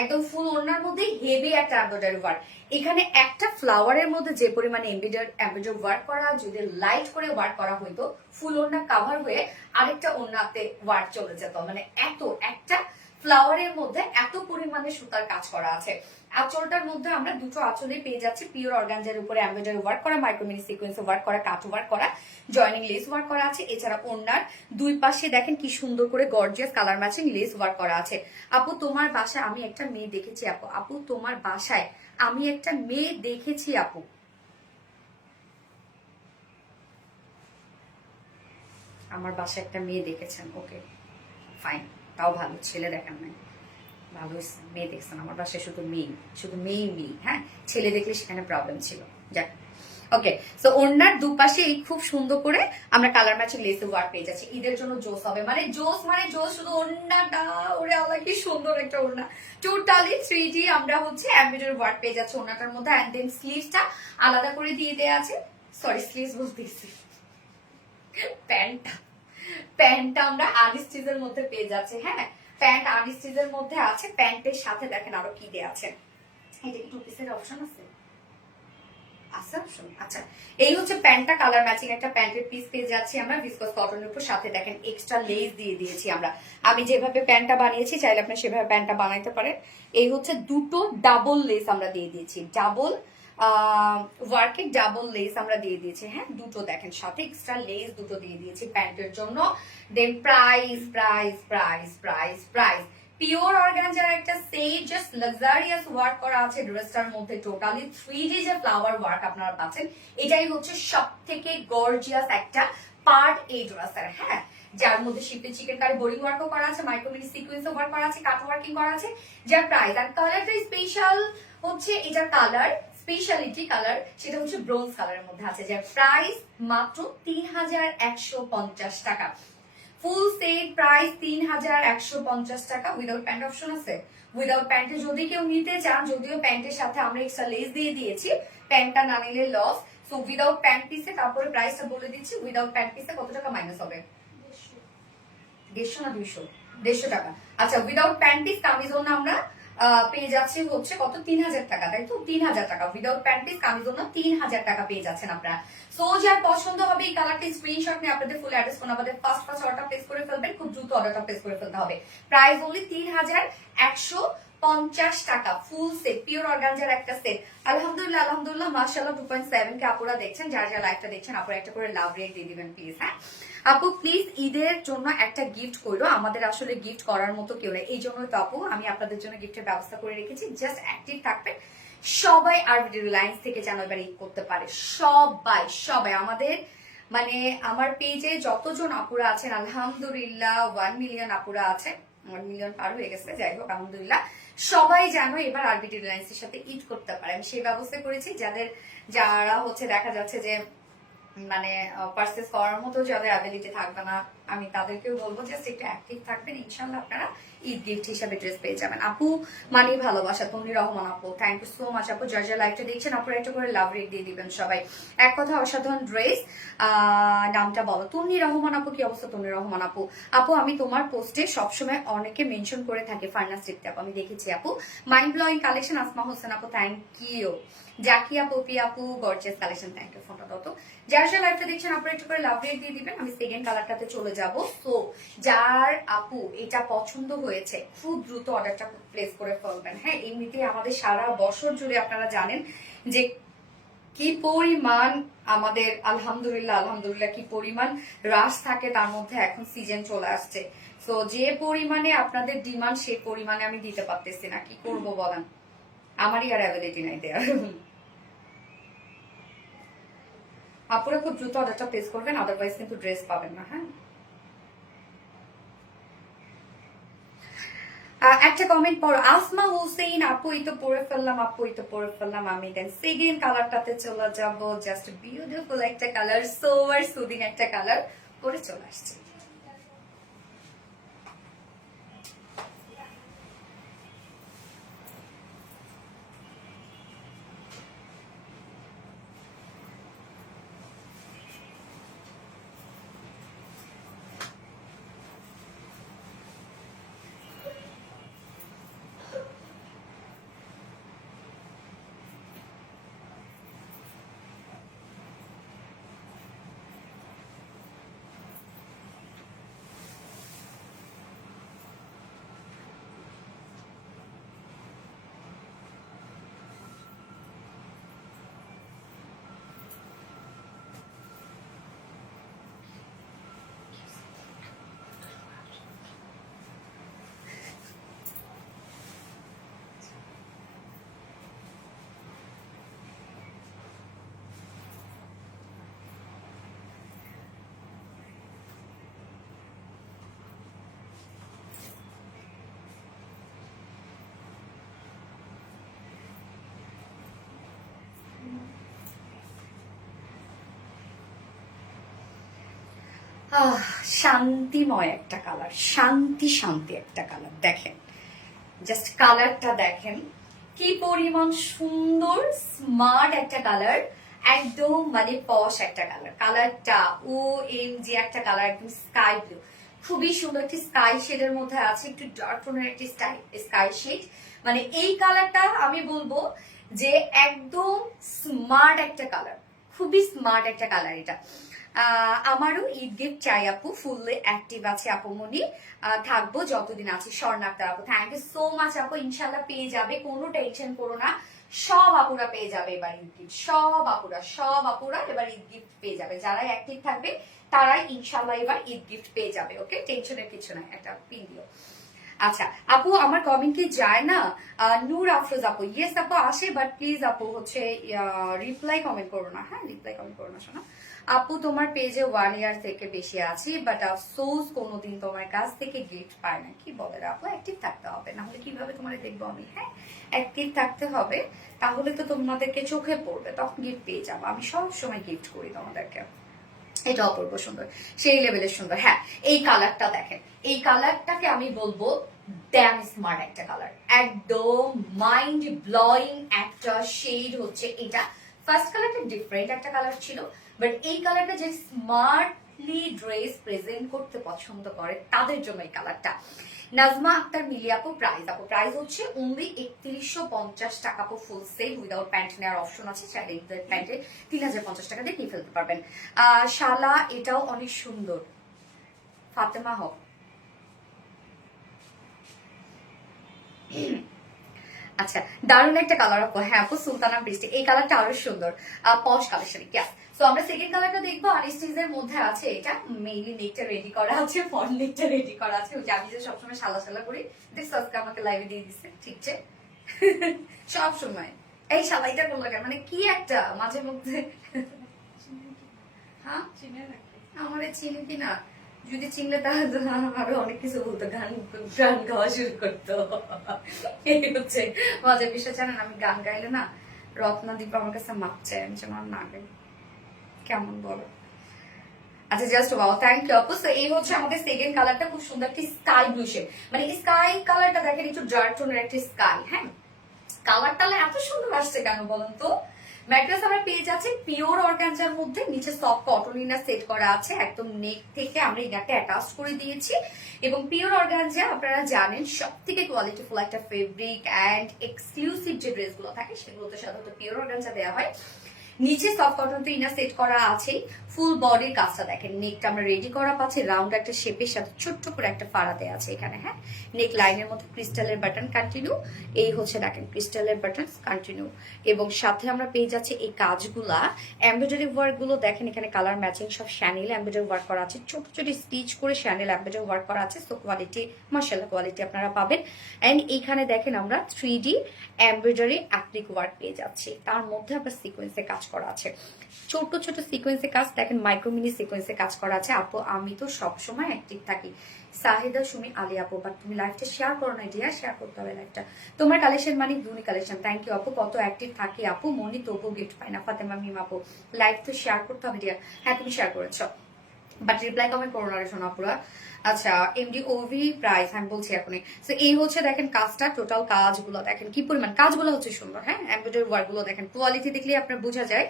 একদম ফুল ওড়নার মধ্যে হেভি একটা এমব্রয়ডারি ওয়ার্ক। এখানে একটা ফ্লাওয়ারের মধ্যে যে পরিমাণে এমব্রয়ডারি ওয়ার্ক করা, যদি লাইট করে ওয়ার্ক করা হইতো ফুল ওড়না কাভার হয়ে আরেকটা ওড়নাতে ওয়ার্ক চলে যেত। মানে এত একটা ফ্লাওয়ারের মধ্যে এত পরিমাণে সুতার কাজ করা আছে। আঁচলটার মধ্যে আমরা দুটো আঁচলেই পেয়ে যাচ্ছি পিওর অর্গানজার উপরে এমব্রয়ডারি ওয়ার্ক করা, মাইক্রোমিনি সিকোয়েন্সে ওয়ার্ক করা, কাট ওয়ার্ক করা, জয়নিং লেস ওয়ার্ক করা আছে। এছাড়া ওড়নার দুই পাশে দেখেন কি সুন্দর করে gorgeous colour matching less work করা আছে। আপু তোমার বাসায় আমি একটা মেয়ে দেখেছি আপু, আপু তোমার বাসায় আমি একটা মেয়ে দেখেছি আপু। আমার বাসায় একটা মেয়ে দেখেছেন, ওকে ফাইন, তাও ভালো, ছেলে দেখেন নাই, ভালো মেয়ে দেখছেন। আমার বাসায় শুধু মেয়ে, শুধু মেয়ে মেয়ে, হ্যাঁ ছেলে দেখলে সেখানে প্রবলেম ছিল। যাক ওকে, সো ওড়নার দুপাশে এই খুব সুন্দর করে আমরা কালার ম্যাচিং লেস ওয়ার্ক পেয়ে যাচ্ছি। ঈদের জন্য জোস হবে, মানে জোস মানে জোস। শুধু ওড়নাটা ওরে আল্লাহ কি সুন্দর একটা ওড়না, টোটালি 3D আমরা হচ্ছে এমব্রয়ডারি ওয়ার্ক পেয়ে যাচ্ছে ওড়নাটার মধ্যে। এন্ড দেন স্লিভসটা আলাদা করে দিয়ে দেয়া আছে, সরি স্লিভস বলতেছি, প্যান্টটা প্যান্টটা আমরা আনস্টিচের মধ্যে পেয়ে যাচ্ছে। হ্যাঁ প্যান্ট আনস্টিচের মধ্যে আছে। প্যান্টের সাথে দেখেন আরো কি দেয়া আছে, এটা কি টু পিসের অপশন আছে? আচ্ছা এই হচ্ছে প্যান্টটা, কালার ম্যাচিং একটা প্যান্টের পিস পেয়ে যাচ্ছি আমরা ভিসকস কটনের উপর। সাথে দেখেন এক্সট্রা লেস দিয়ে দিয়েছি আমরা। আমি যেভাবে প্যান্টটা বানিয়েছি চাইলে আপনি সেভাবে প্যান্টটা বানাইতে পারেন। এই হচ্ছে দুটো ডাবল লেস আমরা দিয়ে দিয়েছি, ডাবল ওয়ার্কের ডাবল লেস আমরা দিয়ে দিয়েছি। হ্যাঁ দুটো দেখেন সাথে এক্সট্রা লেস দুটো দিয়ে দিয়েছি প্যান্টের জন্য। Then price price price price price pure অর্গানজার একটা সেজাস লাক্সারিয়াস ওয়ার্ক করা আছে ড্রেসটার মধ্যে। টোটালি 3D যে ফ্লাওয়ার ওয়ার্ক আপনারা পাচ্ছেন, এটাই হচ্ছে সব থেকে গর্জিয়াস একটা পার্ট এই ড্রেসের। হ্যাঁ যার মধ্যে শিপে চিকেন কারি বোরিং ওয়ার্কও করা আছে, মাইক্রোমিনি সিকোয়েন্স ওয়ার্ক করা আছে, কাট ওয়ার্কিং করা আছে। যার প্রাইস আর কালারটা স্পেশাল হচ্ছে, এটার কালার স্পেশালিটি কালার সেটা হচ্ছে ব্রোঞ্জ কালারের মধ্যে আছে। যার প্রাইস মাত্র 3150 টাকা। ফুল সেট প্রাইস 3150 টাকা। উইদাউট প্যান্ট অপশন আছে, উইদাউট প্যান্টে যদি কেউ নিতে চান, যদিও প্যান্টের সাথে আমরা এক্সট্রা লেস দিয়ে দিয়েছি, প্যান্টটা না নিলে লস। সো উইদাউট প্যান্ট পিসে, তারপরে প্রাইসটা বলে দিচ্ছি, উইদাউট প্যান্ট পিসে কত টাকা মাইনাস হবে? 150 না 200? 150 টাকা। আচ্ছা উইদাউট প্যান্ট পিস কামিজ ওড়না আমরা পেয়ে যাচ্ছি হচ্ছে কত? 3000 টাকা, তাই তো? 3000 টাকা উইদাউট প্যান্ট পিস কামিজ ওড়না 3000 টাকা পেয়ে যাচ্ছেন আপনারা। সো যার পছন্দ হবে এই কালারটি স্ক্রিনশট নিয়ে আপনাদের ফুল অ্যাড্রেস ফোন আমাদের ফার্স্ট অর্ডারটা প্লেস করে ফেলবেন, খুব দ্রুত অর্ডারটা প্লেস করে ফেলতে হবে। প্রাইস অনলি 3150 টাকা। ফুল সেট পিওর অর্গানজার একটা সেট। আলহামদুলিল্লাহ আলহামদুলিল্লাহ মাশাআল্লাহ 2.7 কে আপুরা দেখছেন, যারা যারা লাইভটা দেখছেন আপুরা একটা করে লাভ রেট দিয়ে দিবেন প্লিজ। হ্যাঁ আপু প্লিজ ঈদের জন্য একটা গিফট করো, আমাদের আসলে গিফট করার মতো কেউ নেই, এই জন্যই তো আপু আমি আপনাদের জন্য গিফটের ব্যবস্থা করে রেখেছি। জাস্ট অ্যাক্টিভ থাকবেন সবাই, আর রিলায়েন্স থেকে যেন এবার ঈদ করতে পারে সবাই সবাই। আমাদের মানে আমার পেজে যতজন আপুরা আছেন আলহামদুলিল্লাহ 1 মিলিয়ন আপুরা আছে, 1 মিলিয়ন পার হয়ে গেছে, যাই হোক আলহামদুলিল্লাহ সবাই যেন এবার আরবিটি রিলায়েন্সের সাথে ঈদ করতে পারে, আমি সেই ব্যবস্থা করেছি। যারা হচ্ছে দেখা যাচ্ছে যে মানে পারচেস করার মতো যাদের অ্যাবিলিটি থাকবে না, আমি তাদেরকেও বলবো যে একটু অ্যাক্টিভ থাকবেন, ইনশাল্লাহ আপনারা ঈদ গিফট হিসাবে ড্রেস পেয়ে যাবেন। আপু মানে ভালোবাসা, তন্নি রহমান আপু থ্যাংক ইউ সো মাচ আপু। যার যার লাইভটা দেখছেন আপুরা একটা করে লাভ রেট দিয়ে দিবেন সবাই। এক কথা অসাধারণ ড্রেস, নামটা বলো। তন্নি রহমান আপু, কি অবস্থা তন্নি রহমান আপু? আপু আমি তোমার পোস্টে সবসময় অনেকে মেনশন করে থাকে ফার্নাস টিপতে আপু, আমি দেখেছি আপু। Mind blowing collection Asma Hossain আপু থ্যাংক ইউ। জাকিয়া পপি আপু গর্জিয়াস কালেকশন থ্যাংক ইউ। ফোনটা তত যারা যারা লাইভটা দেখছেন আপনারা একটু করে লাভ রেট দিয়ে দিবেন, আমি সেকেন্ড কালারটাতে চলে যাব। তো যার আপু এটা পছন্দ হয়েছে খুব দ্রুত অর্ডারটা প্লেস করে ফেলবেন। হ্যাঁ এমনিতে আমাদের সারা বছর জুড়ে আপনারা জানেন যে কি পরিমাণ আমাদের আলহামদুলিল্লাহ আলহামদুলিল্লাহ কি পরিমাণ রাশ থাকে তার মধ্যে এখন সিজন চলে আসছে। তো যে পরিমাণে আপনাদের ডিমান্ড সেই পরিমাণে আমি দিতে পারতেছি না, কি করব বলেন, আমারই আর অ্যাবিলিটি নাই দেয়ার। আপনারা খুব দ্রুত অর্ডারটা প্লেস করবেন, আদারওয়াইজ কিন্তু ড্রেস পাবেন না। হ্যাঁ, একটা কমেন্ট পড়ো, আসমা হোসেন আপুই তো পড়ে ফেললাম, আপুই তো পড়ে ফেললাম। আমি দেন সেকেন্ড কালারটাতে চলে যাব, জাস্ট বিউটিফুল একটা কালার, সোভার সুদিং একটা কালার পরে চলে আসছে। শান্তিময় একটা কালার, শান্তি শান্তি একটা কালার। দেখেন জাস্ট কালারটা দেখেন কি পরিমাণ সুন্দর, স্মার্ট একটা কালার, একদম মানে পশ একটা কালার। কালারটা ও এম জি একটা কালার, একদম স্কাই ব্লু, খুবই সুন্দর একটি স্কাই শেডের মধ্যে আছে, একটু ডার্ক টোনের একটি স্কাই শেড। মানে এই কালারটা আমি বলবো যে একদম স্মার্ট একটা কালার, খুবই স্মার্ট একটা কালার এটা। আমারও ঈদ গিফট চাই আপু, ফুললি অ্যাক্টিভ আছে আপুমনি, থাকবো যতদিন আছি। স্বর্ণাক্তার আপু, থ্যাংক ইউ সো মাচ আপু, ইনশাল্লাহ পেয়ে যাবে, কোনো টেনশন করো না, সব আপুরা পেয়ে যাবে এবার ঈদ গিফট, সব আপুরা এবার ঈদ গিফট পেয়ে যাবে, যারা অ্যাক্টিভ থাকবে তারাই ইনশাল্লাহ এবার ঈদ গিফট পেয়ে যাবে। ওকে, টেনশনের কিছু নাই, একটা পিন দিও। আচ্ছা আপু, আমার কমেন্ট কি যায় না? নূর আফরোজ আপু, ইয়েস আপু আসে, বাট প্লিজ আপু হচ্ছে রিপ্লাই কমেন্ট করো না। হ্যাঁ, রিপ্লাই কমেন্ট করো না শোনা। আপু তোমার পেজে 1 ইয়ার থেকে বেশি আছি, বাট আফসোস কোনোদিন তোমার কাছ থেকে গিফট পাই না। কি বলে আপু, অ্যাক্টিভ থাকতে হবে, নাহলে কিভাবে তোমার দেখবো আমি? হ্যাঁ, অ্যাক্টিভ থাকতে হবে, তাহলে তো তোমাদেরকে চোখে পড়বে, তখন গিফট পেয়ে যাবো। আমি সব সময় গিফট করি তোমাদেরকে, এটা অপূর্ব সুন্দর, সেই লেভেলের সুন্দর। হ্যাঁ, এই কালারটা দেখেন, এই কালারটাকে আমি বলবো ড্যাম স্মার্ট একটা কালার, একদম মাইন্ড ব্লোয়িং একটা শেড হচ্ছে এটা। ফার্স্ট কালারটা ডিফারেন্ট একটা কালার ছিল, বাট এই কালারটা যে স্মার্টলি ড্রেস প্রেজেন্ট করতে পছন্দ করে তাদের জন্য এই কালারটা। নাজমা আক্তার মিলি আপু, প্রাইস হচ্ছে অনলি 3150 টাকা আপু, ফুল সেল উইদাউট প্যান্ট নেওয়ার অপশন আছে, চাইলে প্যান্টে 3050 টাকা দিয়ে নিয়ে ফেলতে পারবেন। শালা এটাও অনেক সুন্দর, ফাতেমা হক। আচ্ছা, দারুণ একটা কালার আপু। হ্যাঁ আপু, সুলতানা বৃষ্টি, এই কালারটা আরো সুন্দর, পশ কালেকশন। তো আমরা সেকেন্ড কালারটা দেখবো, আনস্টিচের মধ্যে আছে এটা, মেইনলি নেকটা রেডি করা আছে, ফ্রন্ট নেকটা রেডি করা আছে, ওই যে আমি যে সবসময় শালা করি, দেখছো আজকে আমাকে লাইভে দিয়ে দিচ্ছে, ঠিক আছে? সব সময় এই শালাইটা করলো কেন, মানে কি একটা মাঝে মধ্যে। হ্যাঁ, আমারে চিনি কিনা, যদি চিনলে তাহলে আরো অনেক কিছু বলতো, গান গাওয়া শুরু করতো। এই হচ্ছে মজার বিষয়, জানেন আমি গান গাইলে না রত্নাদীপ আমার কাছে মাপ চাই, আমি যেন না গাই, কেমন বলো? আচ্ছা, জাস্ট ওয়াও, থ্যাংক ইউ আপু। এই হচ্ছে আমাদের সেকেন্ড কালারটা, খুব সুন্দর একটি স্কাই ব্লু শেড, মানে স্কাই কালারটা দেখেন, একটু ডার্ক টোনের একটা স্কাই। হ্যাঁ, কালারটা এত সুন্দর আসছে কেন বলুন তো? ম্যাট্রেস আমার পেজ আছে পিওর অর্গানজার মধ্যে, নিচে সফট কটন ইনার সেট করা আছে, একদম নেক থেকে আমরা ইনারটা অ্যাটাচ করে দিয়েছি, এবং পিওর অর্গানজা আপনারা জানেন সব থেকে কোয়ালিটিফুল একটা ফেব্রিক, অ্যান্ড এক্সক্লুসিভ যে ড্রেসগুলো থাকে সেগুলোতে সাধারণত পিওর অর্গানজা দেওয়া হয়। নিচে সফট কটন তো ইনার সেট করা আছে। ফুল বডির কাজটা দেখেন, নেকটা আমরা রেডি করা পাচ্ছি রাউন্ড একটা শেপের সাথে ছোট্ট করে একটা ফাড়াতে আছে এখানে। হ্যাঁ, নেক লাইনের মধ্যে ক্রিস্টালের বাটন কন্টিনিউ, এই হচ্ছে দেখেন ক্রিস্টালের বাটন কন্টিনিউ, এবং সাথে আমরা পেয়ে যাচ্ছি এই কাজগুলা এমব্রয়ডারি ওয়ার্ক গুলো দেখেন, এখানে কালার ম্যাচিং সব শ্যানেল এমব্রয়ডারি ওয়ার্ক করা আছে, ছোট ছোট স্টিচ করে শ্যানেল এমব্রয়ডারি ওয়ার্ক করা আছে। সো কোয়ালিটি মাশাআল্লাহ কোয়ালিটি আপনারা পাবেন। এন্ড এইখানে দেখেন আমরা 3D এমব্রয়ডারি অ্যাপ্লিক ওয়ার্ক পেয়ে যাচ্ছি, তার মধ্যে আবার সিকোয়েন্সে কাজ করা আছে, ছোট ছোট সিকোয়েন্সে কাজ দেখেন, মাইক্রো মিনি সিকোয়েন্সে কাজ করা আছে। আপু আমি তো সবসময় অ্যাক্টিভ থাকি, সাহিদা সুমি আলী আপু, বাট তুমি লাইভটা শেয়ার করো না, ডিয়ার শেয়ার করতে হবে লাইভটা। তোমার কালেকশন মানে দুনি কালেকশন, থ্যাংক ইউ আপু। কত অ্যাক্টিভ থাকি আপু, মনি তবু গিফট পাই না। ফাতেমা মিম আপু, লাইভ তো শেয়ার করতে হবে ডিয়ার। হ্যাঁ তুমি শেয়ার করেছো, বাট রিপ্লাই কমেন্ট করো না রে শোনা পুরা। আচ্ছা, এমডি ওভি প্রাইস আমি বলছি এখনই। তো এই হচ্ছে দেখেন কাজটা, টোটাল কাজগুলো দেখেন কি পরিমাণ, কাজগুলো হচ্ছে সুন্দর। হ্যাঁ, এমব্রয়ডারি ওয়ার্ক গুলো দেখেন, কোয়ালিটি দেখলে আপনার বোঝা যায়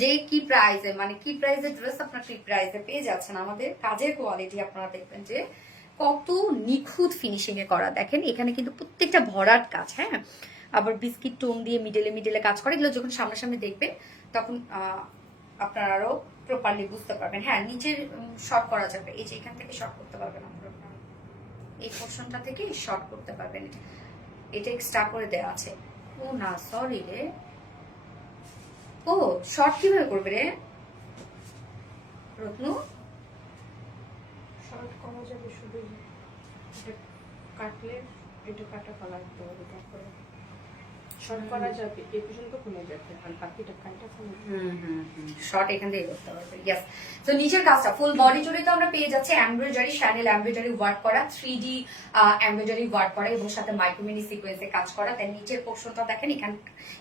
যে কি প্রাইসে, মানে কি প্রাইসে ড্রেস আপনার কি প্রাইসে পেয়ে যাচ্ছেন। আমাদের কাজের কোয়ালিটি আপনারা দেখবেন যে কত নিখুঁত ফিনিশিং এ করা। দেখেন এখানে কিন্তু প্রত্যেকটা ভরাট কাজ। হ্যাঁ, আবার বিস্কিট টোন দিয়ে মিডলে মিডলে কাজ করে, এগুলো যখন সামনাসামনি দেখবেন তখন আপনারা আরো প্রপারলি বুঝতে পারবেন। হ্যাঁ, নিচের শর্ট করা যাবে, এই যে এখান থেকে শর্ট করতে পারবেন আপনারা, এই পোর্শনটা থেকে শর্ট করতে পারবেন, এটা এক্সট্রা করে দেওয়া আছে। ও না সরি রে, ও শর্ট কিভাবে করবে রে রত্নু? শর্ট করা যাবে, শুধু এটা কাটলে এটা কাটা কালার দিতে হবে, তারপরে শর্ট করা যাবে, এই পর্যন্ত কমে যাবে আর বাকিটা কাটা কমে শর্ট এখান থেকে করতে পারবে। ইয়েস, তো নিচের কাজটা ফুল বডি জুড়ে তো আমরা পেয়ে যাচ্ছি এমব্রয়ডারি, শ্যানেল এমব্রয়ডারি ওয়ার্ক করা, 3D এমব্রয়ডারি ওয়ার্ক করা এবং সাথে মাইক্রোমিনি সিকোয়েন্সে কাজ করা। তাই নিচের পোর্শনটা দেখেন, এখানে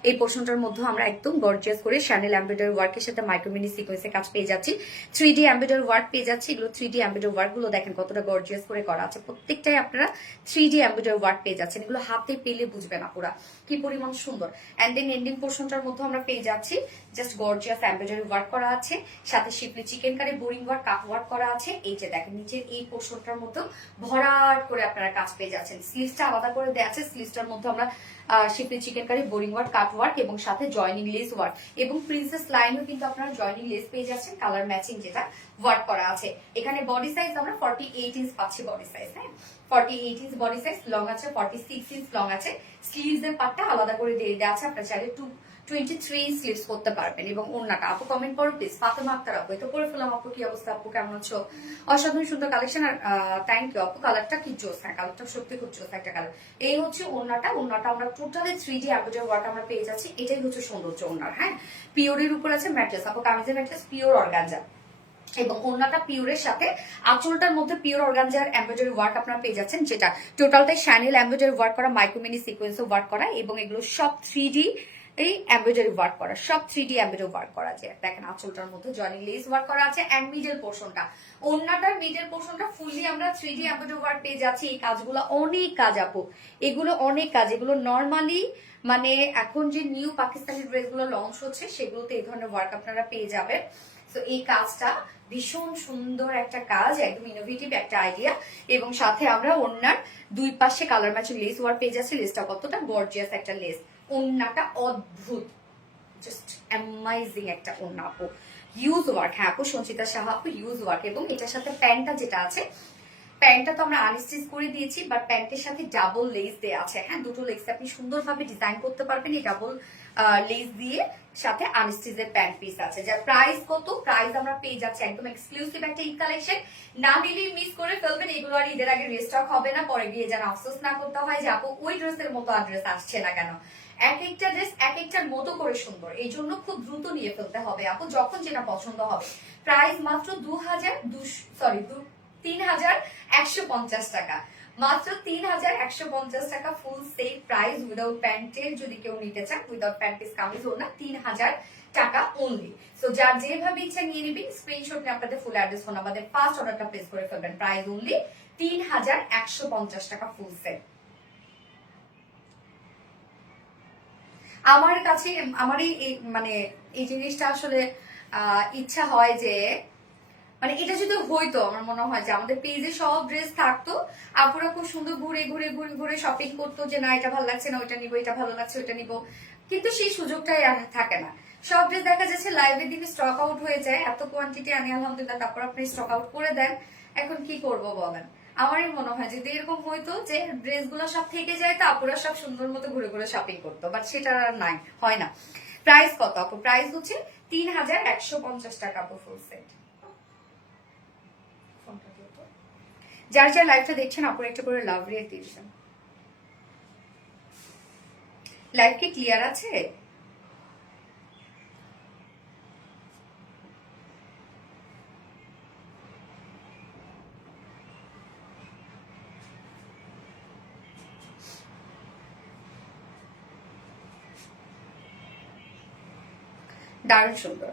এই পোর্শনটার মধ্যে আমরা একদম গর্জিয়াস করে শ্যানেল এমব্রয়ডারি ওয়ার্কের সাথে মাইক্রোমিনি সিকোয়েন্সে কাজ পেয়ে যাচ্ছি, 3D এমব্রয়ডারি ওয়ার্ক পেয়ে যাচ্ছি। এগুলো 3D এমব্রয়ডারি ওয়ার্ক গুলো দেখেন কতটা গর্জিয়াস করে করা আছে, প্রত্যেকটাই আপনারা 3D এমব্রয়ডারি ওয়ার্ক পেয়ে যাচ্ছেন। এগুলো হাতে পেলে বুঝবে না পুরা কি পরিমাণ সুন্দর। এন্ড দেন এন্ডিং পোর্শনটার মধ্যে আমরা পেয়ে যাচ্ছি জাস্ট গর্জিয়াস এমব্রয়ডারি ওয়ার্ক করা আছে, সাথে schiffli chikankari boring work cut work করা আছে। এই যে দেখেন নিচের এই পোর্শনটার মধ্যে ভরাট করে আপনারা কাজ পেয়ে যাচ্ছেন। স্লিভসটা আলাদা করে দেওয়া আছে, স্লিভসটার মধ্যে আমরা schiffli chikankari boring work cut work এবং সাথে জয়নিং লেস ওয়ার্ক এবং প্রিন্সেস লাইনও কিন্তু আপনারা জয়নিং লেস পেয়ে যাচ্ছেন, কালার ম্যাচিং যেটা ওয়ার্ক করা আছে। এখানে বডি সাইজ আমরা 48 ইঞ্চ পাচ্ছি বডি সাইজ। হ্যাঁ, 48 ইঞ্চ বডি সাইজ, লং আছে 46 ইঞ্চ লং আছে। স্লিভস এর পার্টটা আলাদা করে দিয়ে দেওয়া আছে, আপনারা চাইলে 23 স্লিভস করতে পারবেন। এবং ওন্নাটা আপু কমেন্ট করো প্লিজ, ফাতেমা আক্তার আপু, এটা পরে ফেলাম আপু, কি অবস্থা আপু, কেমন আছো? অসাধারণ সুন্দর কালেকশন, আর থ্যাংক ইউ আপু, কালারটা কি জোস। হ্যাঁ, কালারটা সত্যি খুব জোস একটা কালার। এই হচ্ছে ওন্নাটা, ওন্নাটা আমরা টোটালি 3D এমব্রয়ডারি ওয়ার্ক আমরা পেয়ে যাচ্ছি, এটাই হচ্ছে সৌন্দর্য ওন্নার। হ্যাঁ, পিওরের উপর আছে ম্যাট্রেস, আপু কামিজের ম্যাট্রেস পিওর অর্গানজা এবং ওন্নাটা পিওরের সাথে আঁচলটার মধ্যে পিওর অর্গানজার এমব্রয়ডারি ওয়ার্ক আপনারা পেয়ে যাচ্ছেন, যেটা টোটালটাই শ্যানেল এমব্রয়ডারি ওয়ার্ক করা, মাইক্রোমিনি সিকোয়েন্সও ওয়ার্ক করা এবং এগুলো সব 3D এই এমব্রয়ডারি ওয়ার্ক করা, সব 3D এমব্রয়ডারি ওয়ার্ক করা আছে। দেখেন আঁচলটার মধ্যে জয়নিং লেস ওয়ার্ক করা আছে এন্ড মিডল পোর্শনটা, ওন্নাটার মিডল পোর্শনটা ফুললি আমরা 3D এমব্রয়ডারি ওয়ার্ক পেয়ে যাচ্ছি। এই কাজগুলো অনেক কাজ আপু, এগুলো অনেক কাজ, এগুলো নরমালি মানে এখন যে নিউ পাকিস্তানি ড্রেসগুলো লঞ্চ হচ্ছে সেগুলোতে এই ধরনের ওয়ার্ক আপনারা পেয়ে যাবেন। তো এই কাজটা ভীষণ সুন্দর একটা কাজ, একদম ইনোভেটিভ একটা আইডিয়া এবং সাথে আমরা ওন্নার দুই পাশে কালার ম্যাচিং লেস ওয়ার্ক পেয়ে যাচ্ছি। লেসটা কতটা গর্জিয়াস একটা লেস, ওন্নাটা অদ্ভুত, জাস্ট অ্যামাইজিং একটা ওন্না আপু, ইউজ ওয়ার্ক। হ্যাঁ আপু সঞ্চিতা সাহা আপু, ইউজ ওয়ার্ক এবং এটার সাথে প্যান্টটা যেটা আছে, প্যান্টটা তো আমরা আনস্টিচ করে দিয়েছি, বাট প্যান্টের সাথে ডাবল লেস দেওয়া আছে। হ্যাঁ, দুটো লেস আপনি সুন্দরভাবে ডিজাইন করতে পারবেন এই ডাবল লেস দিয়ে, সাথে আনস্টিচের প্যান্ট পিস আছে। যার প্রাইস কত, প্রাইস আমরা পেয়ে যাচ্ছি একদম এক্সক্লুসিভ একটা ঈদ কালেকশন, না নিলেই মিস করে ফেলবেন। এগুলো আর ঈদের আগে রিস্টক হবে না, পরে গিয়ে যেন আফসোস না করতে হয় যে আপু ওই ড্রেসের মতো আর ড্রেস আসছে না কেন। এক একটা ড্রেস এক একটার মতো করে সুন্দর, এই জন্য খুব দ্রুত নিয়ে ফেলতে হবে আপু, যখন যেটা পছন্দ হবে। প্রাইস মাত্র 3,150 টাকা, মাত্র 3,150 টাকা ফুল সেট প্রাইস, উইদাউট প্যান্টের যদি কেউ নিতে চান, উইদাউট প্যান্ট পিস কামিজ ওনা 3,000 টাকা অনলি। সো যার যেভাবে ইচ্ছা নিয়ে নিবেন, স্ক্রিনশট নিয়ে আপনাদের ফুল অ্যাড্রেস ফোন আমাদের ফার্স্ট অর্ডারটা প্লেস করে ফেলবেন। প্রাইস অনলি 3,150 টাকা ফুল সেট। আমার কাছে আমার এই মানে এই জিনিসটা আসলে ইচ্ছা হয় যে মানে এটা যদি হইতো আমার মনে হয় যে আমাদের পেজে সব ড্রেস থাকতো, আপুরা খুব সুন্দর ঘুরে ঘুরে ঘুরে ঘুরে শপিং করতো যে না এটা ভালো লাগছে না ওইটা নিবো, এটা ভালো লাগছে ওইটা নিবো, কিন্তু সেই সুযোগটাই আর থাকে না। সব ড্রেস দেখা যাচ্ছে লাইভের দিনে স্টক আউট হয়ে যায়, এত কোয়ান্টিটি আনি আলহামদুলিল্লাহ, তারপর আপনি স্টক আউট করে দেন। এখন কি করব বলেন? আমারই মনে হয় যদি এরকম হইতো যে ড্রেস গুলো সব থেকে যায় তো আপুরা সব সুন্দর মতো ঘুরে ঘুরে শপিং করতো, বাট সেটা আর নাই, হয় না। প্রাইস কত আপু? প্রাইস হচ্ছে 3150 টাকা আপু, ফুল সেট। যার যার লাইভটা দেখছেন আপুর একটা করে লাভ রেট দিয়েছেন। লাইভ কি ক্লিয়ার আছে? দারুণ সুন্দর,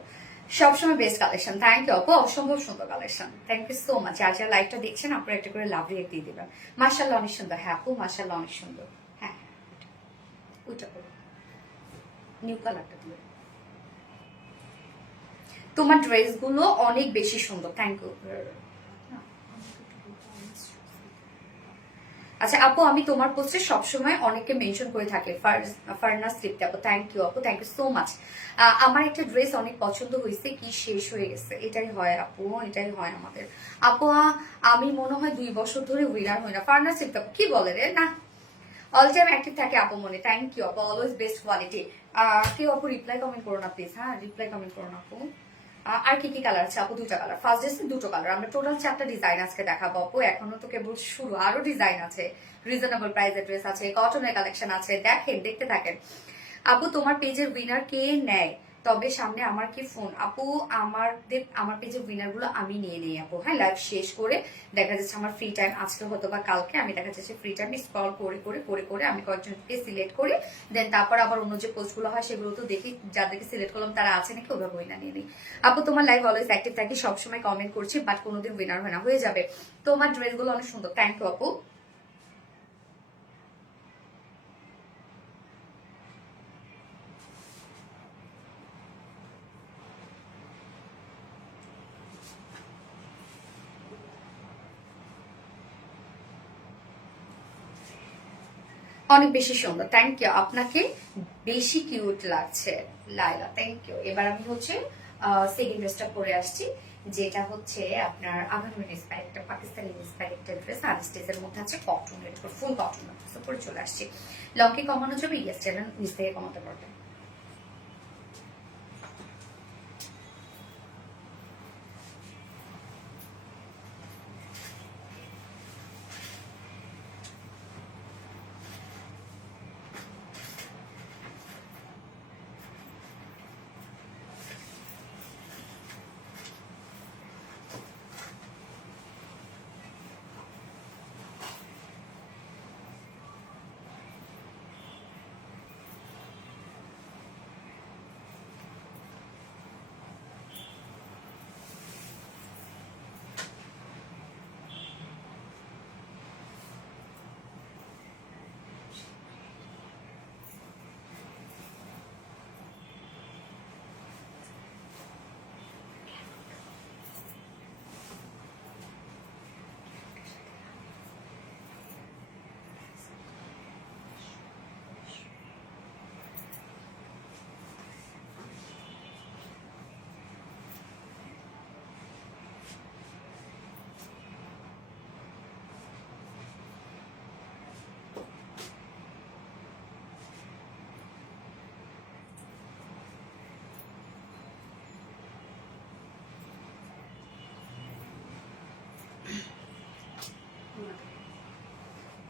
সবসময় বেস্ট কালেকশন। থ্যাংক ইউ আপু, অসম্ভব সুন্দর collection, thank you so much. যার যার লাইভটা দেখছেন আপনারা একটা করে লাভ রেট দিয়ে দিবেন। মাশাআল্লাহ অনেক সুন্দর। হ্যাঁ আপু মাশাআল্লাহ অনেক সুন্দর। হ্যাঁ ওইটা করো, নিউ কালারটা দিয়ে। তোমার ড্রেস গুলো অনেক বেশি সুন্দর, থ্যাংক ইউ। আচ্ছা আপু, আমি তোমার পোস্টে সবসময় অনেকে মেনশন করে থাকে, ফারনাস লিপতে আপু, থ্যাংক ইউ আপু, থ্যাংক ইউ সো মাচ। আমার একটা ড্রেস অনেক পছন্দ হয়েছে, কি শেষ হয়ে গেছে, এটাই হয় আপু, এটাই হয় আমাদের। আপু আমি মনে হয় 2 বছর ধরে উইনার হই না। ফারনাস লিপতে আপু কি বলে রে, না অল টাইম অ্যাক্টিভ থাকে আপু মনে, থ্যাংক ইউ আপু, অলওয়েজ বেস্ট কোয়ালিটি। কেউ আপু রিপ্লাই কমেন্ট করো না প্লিজ, হ্যাঁ রিপ্লাই কমেন্ট করো না আপু। আর কি কি কালার আছে আপু? 2টা কালার, ফার্স্ট ড্রেসে 2টো কালার, আমরা টোটাল 4টা ডিজাইন আজকে দেখাবো আপু, এখনো তো কেবল শুরু, আরো ডিজাইন আছে, রিজনেবল প্রাইসের ড্রেস আছে, কটনের কালেকশন আছে, দেখেন দেখতে থাকেন। আপু তোমার পেজের উইনার কে নেয়? তবে সামনে আমার কি ফোন? আপু আমার পেজের উইনার গুলো আমি নিয়ে নেই আপু, হ্যাঁ লাইভ শেষ করে দেখা যাচ্ছে আমার ফ্রি টাইম আজকে হতো বা কালকে, আমি দেখা যাচ্ছে ফ্রি টাইম স্ক্রল করে করে করে করে আমি কয়েকজনকে সিলেক্ট করি, দেন তারপর আবার অন্য যে পোস্ট গুলো হয় সেগুলো তো দেখি, যাদেরকে সিলেক্ট করলাম তারা আছে নাকি ওভাবে উইনার নিয়ে নিই। আপু তোমার লাইভ অলওয়েজ অ্যাক্টিভ থাকি, সবসময় কমেন্ট করছি, বাট কোনোদিন উইনার হয় না। হয়ে যাবে, তোমার ড্রেস গুলো অনেক সুন্দর, থ্যাংক ইউ আপু। অনেক বেশি সুন্দর, থ্যাংক ইউ, আপনাকে বেশি কিউট লাগছে লাইলা, থ্যাংক ইউ। এবার আমি হচ্ছে সেকেন্ড ড্রেসটা পরে আসছি, যেটা হচ্ছে আপনার আভানুর ইন্সপায়ার, একটা পাকিস্তানি ইন্সপায়ার একটা ড্রেস, আর স্টেজের মধ্যে আছে কটনের, ফুল কটন পরে চলে আসছি। লংকে কমানো যাবে? ইয়েস, চ্যানেল নিচ থেকে কমাতে পারবেন।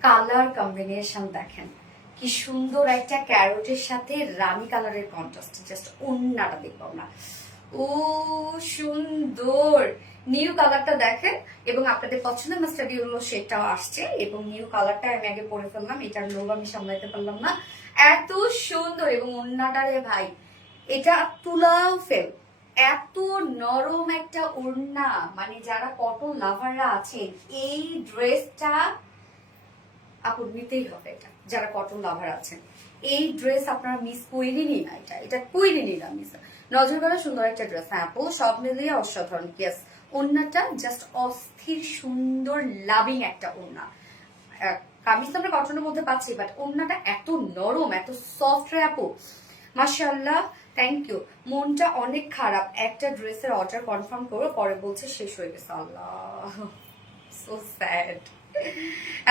কালার কম্বিনেশন দেখেন কি সুন্দর, একটা ক্যারোটের সাথে রানী কালারের কন্ট্রাস্ট, জাস্ট ওন্নাটা দেখবো না, ও সুন্দর। নিউ কালারটা দেখেন, এবং আপনাদের পছন্দের মাস্টার্ড ইয়েলো শেডটাও আসছে, এবং নিউ কালারটা আমি আগে পরে ফেললাম, এটার লোভ আমি সামলাইতে পারলাম না, এত সুন্দর। এবং ওন্নাটা রে ভাই, এটা তুলাও ফেল, এত নরম একটা ওড়না, মানে যারা কটন লাভাররা আছেন এই ড্রেসটা আপু নিতেই হবে, এটা যারা কটন লাভার আছেন এই ড্রেস আপনারা মিস করিনি না, এটা করিনি না মিস। নজর করা সুন্দর একটা ড্রেস, হ্যাঁ আপু সব মিলিয়ে অসাধারণ, ইয়েস ওড়নাটা জাস্ট অস্থির সুন্দর লাভিং একটা ওড়না। কামিজ তো আমরা কটনের মধ্যে পাচ্ছি, বাট ওড়নাটা এত নরম, এত সফট রে আপু, মাশাআল্লাহ। Thank you. মনটা অনেক খারাপ, একটা ড্রেসের অর্ডার কনফার্ম করো, পরে বলছে শেষ হয়ে গেছে। আল্লাহ, সো স্যাড।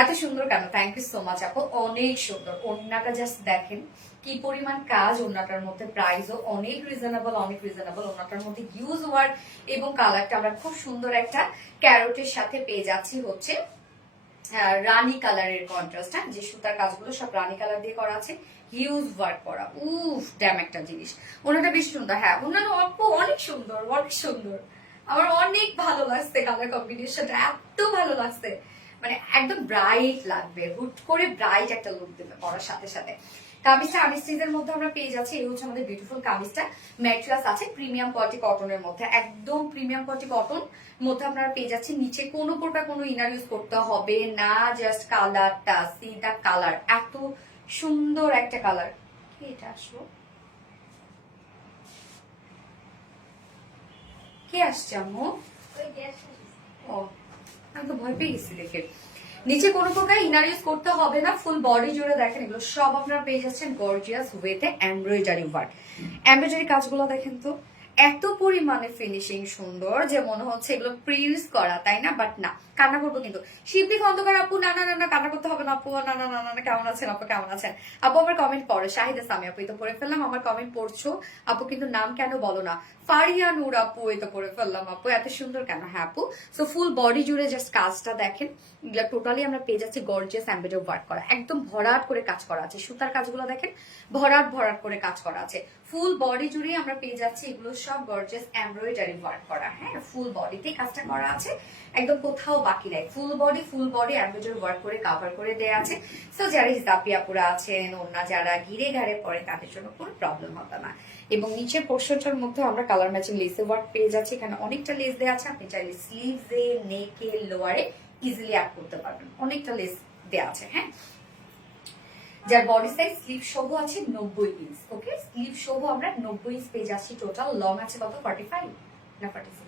এত সুন্দর কেন? থ্যাংক ইউ সো মাচ আপু, অনেক সুন্দর। ওড়নাটা জাস্ট দেখেন কি পরিমাণ কাজ ওড়নাটার মধ্যে, প্রাইসও অনেক রিজনেবল, অনেক রিজনেবল। ওড়নাটার মধ্যে ইউজ ওয়ার্ক এবং কালারটা আমরা খুব সুন্দর একটা ক্যারোটের সাথে পেয়ে যাচ্ছি হচ্ছে রানী কালারের কন্ট্রাস্ট। হ্যাঁ, যে সুতার কাজগুলো সব রানী কালার দিয়ে করা আছে, হিউজ ওয়ার্ক করা। উফ, ড্যাম একটা জিনিস। ওনাটা বেশ সুন্দর। হ্যাঁ, ওনারা আপু অনেক সুন্দর, অনেক সুন্দর। আমার অনেক ভালো লাগছে কালার কম্বিনেশনটা, এত ভালো লাগছে। মানে একদম ব্রাইট লাগবে, হুট করে ব্রাইট একটা লুক দেবে পরার সাথে সাথে। কামিজটা আনস্টিচের মধ্যে আমরা পেয়ে যাচ্ছি। এই হচ্ছে আমাদের বিউটিফুল কামিজটা। ম্যাটেরিয়ালস আছে প্রিমিয়াম কোয়ালিটি কটনের মধ্যে, একদম প্রিমিয়াম কোয়ালিটি কটন মধ্যে আপনারা পেয়ে যাচ্ছেন। নিচে কোনো প্রকার কোনো ইনার ইউজ করতে হবে না, জাস্ট কালারটা, সি দা কালার, এত সুন্দর একটা কালার। কি এটা আসলো? কে আসছে আম্মু? ও, আমি তো ভয় পেয়ে গেছি দেখে। নিচে কোনো প্রকার ইনার ইউজ করতে হবে না, ফুল বডি জুড়ে দেখেন এগুলো সব আপনারা পেয়ে যাচ্ছেন গর্জিয়াস ওয়েতে এমব্রয়ডারি ওয়ার্ক। এমব্রয়ডারি কাজগুলো দেখেন তো, এত পরিমাণে ফিনিশিং সুন্দর যে মনে হচ্ছে এগুলো প্রিউজ করা, তাই না? বাট না, কান্না করবো কিন্তু। শিল্পী খন্দকার আপু, না না না না, কান্না করতে হবে না আপু, না না না না, কেমন আছেন আপু, কেমন আছেন আপু? আমার কমেন্ট পড়ো। শাহিদা সামি আপু, এই তো পড়ে ফেললাম, আমার কমেন্ট পড়ছো আপু, কিন্তু নাম কেন বলো না? ফারিয়া নূর আপু, এই তো পড়ে ফেললাম আপু, এত সুন্দর কেন? হ্যাঁ আপু, সো ফুল বডি জুড়ে জাস্ট কাজটা দেখেন, এগুলো টোটালি আমরা পেয়ে যাচ্ছি গর্জিয়াস এমব্রয়ডারি ওয়ার্ক করা, একদম ভরাট করে কাজ করা আছে। সুতার কাজগুলো দেখেন ভরাট ভরাট করে কাজ করা আছে। ফুল বডি জুড়ে আমরা পেয়ে যাচ্ছি এগুলো সব গর্জিয়াস এমব্রয়ডারি ওয়ার্ক করা। হ্যাঁ, ফুল বডিতেই কাজটা করা আছে, একদম কোথাও বাকি নাই। ফুল বডি এমব্রয়ডারি ওয়ার্ক করে কভার করে দেয়া আছে। সো যারা হিজাবি আপুরা আছেন, অন্য যারা ঘিরে ঘাড়ে পড়ে, তাদের জন্য কোনো প্রবলেম হবে না। এবং নিচের পোর্শনটার মধ্যে আমরা কালার ম্যাচিং লেসে ওয়ার্ক পেয়ে যাচ্ছি। এখানে অনেকটা লেস দেওয়া আছে, আপনি চাইলে স্লিভসে, নেকে, লোয়ারে ইজিলি অ্যাড করতে পারবেন। অনেকটা লেস দেওয়া আছে। হ্যাঁ, যার বডি সাইজ স্লিভ সহ আছে 90 ইঞ্চ। ওকে, স্লিভ সহ আমরা 90 ইঞ্চ পেয়ে যাচ্ছি। টোটাল লং আছে কত? 45 না 46?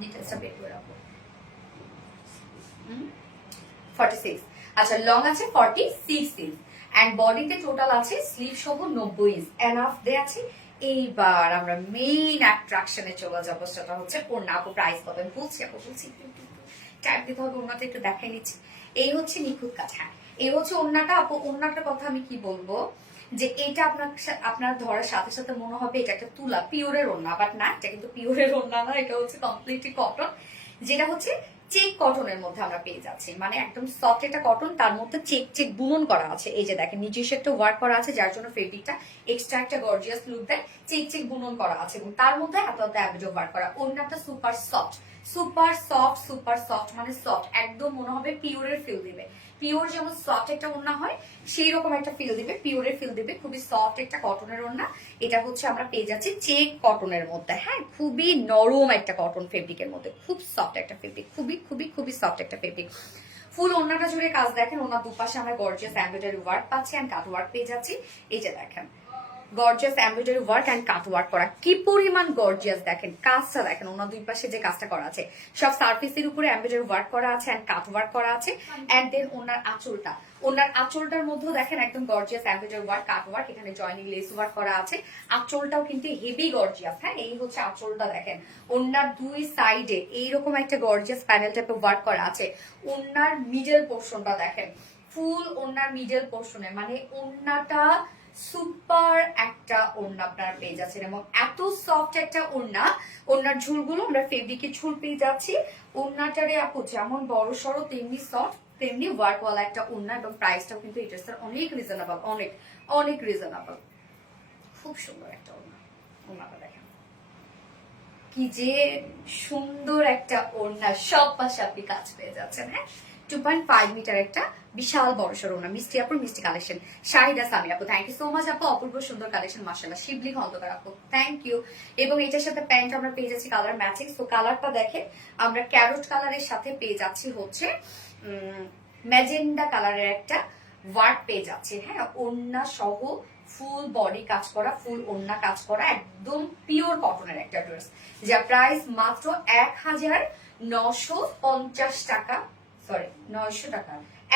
ডিটেইলসটা বের করে রাখবো। 46। আচ্ছা, লং আছে 46 ইঞ্চ এন্ড বডিতে টোটাল আছে স্লিভ সহ 90 ইঞ্চ। এনাফ দেয়া আছে। এইবার আমরা মেইন অ্যাট্রাকশনে চলে যাবো, সেটা হচ্ছে ওড়না। আপু প্রাইস কত? আমি বলছি আপু, বলছি টাইপ দিতে হবে, ওড়নাটা একটু দেখাই নিচ্ছি। এই হচ্ছে নিখুঁত কাজ। হ্যাঁ, এই হচ্ছে ওড়নাটা। আপু ওড়নাটার কথা আমি কি বলবো, যে এটা আপনার ধরার সাথে সাথে মনে হবে এটা একটা তুলা পিওরের ওড়না, বাট না, এটা কিন্তু পিওরের ওড়না না, এটা হচ্ছে কমপ্লিটলি কটন, যেটা হচ্ছে চেক কটনের মধ্যে আমরা পেয়ে যাচ্ছি। মানে একদম সফট একটা কটন, তার মধ্যে চেক চেক বুনন করা আছে। এই যে দেখেন নিজস্ব একটা ওয়ার্ক করা আছে, যার জন্য ফেব্রিকটা এক্সট্রা একটা গর্জিয়াস লুক দেয়। চেক চেক বুনন করা আছে এবং তার মধ্যে এত এত অ্যাভেজও ওয়ার্ক করা। ওড়নাটা super soft, super soft, super soft, মানে সফট, একদম মনে হবে পিওরের ফিল দিবে। পিওর যেমন সফট একটা ওড়না হয়, সেই রকম একটা ফিল দিবে, পিওরের ফিল দিবে। খুবই সফট একটা কটনের ওড়না। এটা হচ্ছে আমরা পেয়ে যাচ্ছি চেক কটনের মধ্যে। হ্যাঁ, খুবই নরম একটা কটন ফেব্রিকের মধ্যে, খুব সফট একটা ফেব্রিক, খুবই খুবই খুবই সফট একটা ফেব্রিক। ফুল ওড়নাটা জুড়ে কাজ দেখেন, ওনার দুপাশে আমরা গর্জিয়াস এমব্রয়ডারি ওয়ার্ক পাচ্ছি এন্ড কাট ওয়ার্ক পেয়ে যাচ্ছি। এই যে দেখেন gorgeous embroidery work and cut work করা, কি পরিমাণ গর্জিয়াস দেখেন। কাজটা দেখেন, ওনার দুই পাশে যে কাজটা করা আছে, সব সারফেসের উপরে এমব্রয়ডারি ওয়ার্ক করা আছে এন্ড কাট ওয়ার্ক করা আছে। এন্ড দেন ওনার আঁচলটা, ওনার আঁচলটার মধ্যেও দেখেন একদম gorgeous embroidery work, cut work, এখানে জয়েনিং লেস ওয়ার্ক করা আছে। আঁচলটাও কিন্তু হেভি গর্জিয়াস। হ্যাঁ, এই হচ্ছে আঁচলটা দেখেন, ওনার দুই সাইডে এইরকম একটা গর্জিয়াস প্যানেল টাইপের ওয়ার্ক করা আছে। ওনার মিডল পোর্শনটা দেখেন, ফুল ওনার মিডল পোর্শনে, মানে ওনাটা সুপার একটা ওড়না আপনারা পেয়ে যাচ্ছেন এবং এত সফট একটা ওড়না। ওড়নার ঝুলগুলো আমরা ফেব্রিকের ঝুল পেয়ে যাচ্ছি। ওড়নাটারে আপু যেমন বড় সড়ো তেমনি সফট, তেমনি ওয়ার্কওয়ালা একটা ওড়না এবং প্রাইসটাও কিন্তু এটা অনেক রিজনেবল, অনেক অনেক রিজনেবল। খুব সুন্দর একটা ওড়না। ওড়নাটা দেখেন কি যে সুন্দর একটা ওড়না, সব পাশে আপনি কাজ পেয়ে যাচ্ছেন। হ্যাঁ, 2.5 মিটার একটা বিশাল বড় সড়ো ওড়না। মিষ্টি আপুর মিষ্টি কালেকশন। শাহিদা সামি আপু, থ্যাংক ইউ সো মাচ আপু, অপূর্ব সুন্দর কালেকশন মাশাআল্লাহ। শিবলি খন্দকার আপু, থ্যাংক ইউ। এবং এটার সাথে প্যান্ট আমরা পেয়ে যাচ্ছি কালার ম্যাচিং। তো কালারটা দেখেন, আমরা ক্যারোট কালারের সাথে পেয়ে যাচ্ছি হচ্ছে ম্যাজেন্ডা কালারের একটা ওয়ার্ক পেয়ে যাচ্ছি। হ্যাঁ, ওড়না সহ ফুল বডি কাজ করা, ফুল ওড়না কাজ করা, একদম পিওর কটনের একটা ড্রেস, যা প্রাইস মাত্র 1950 টাকা, সরি 900 টাকা,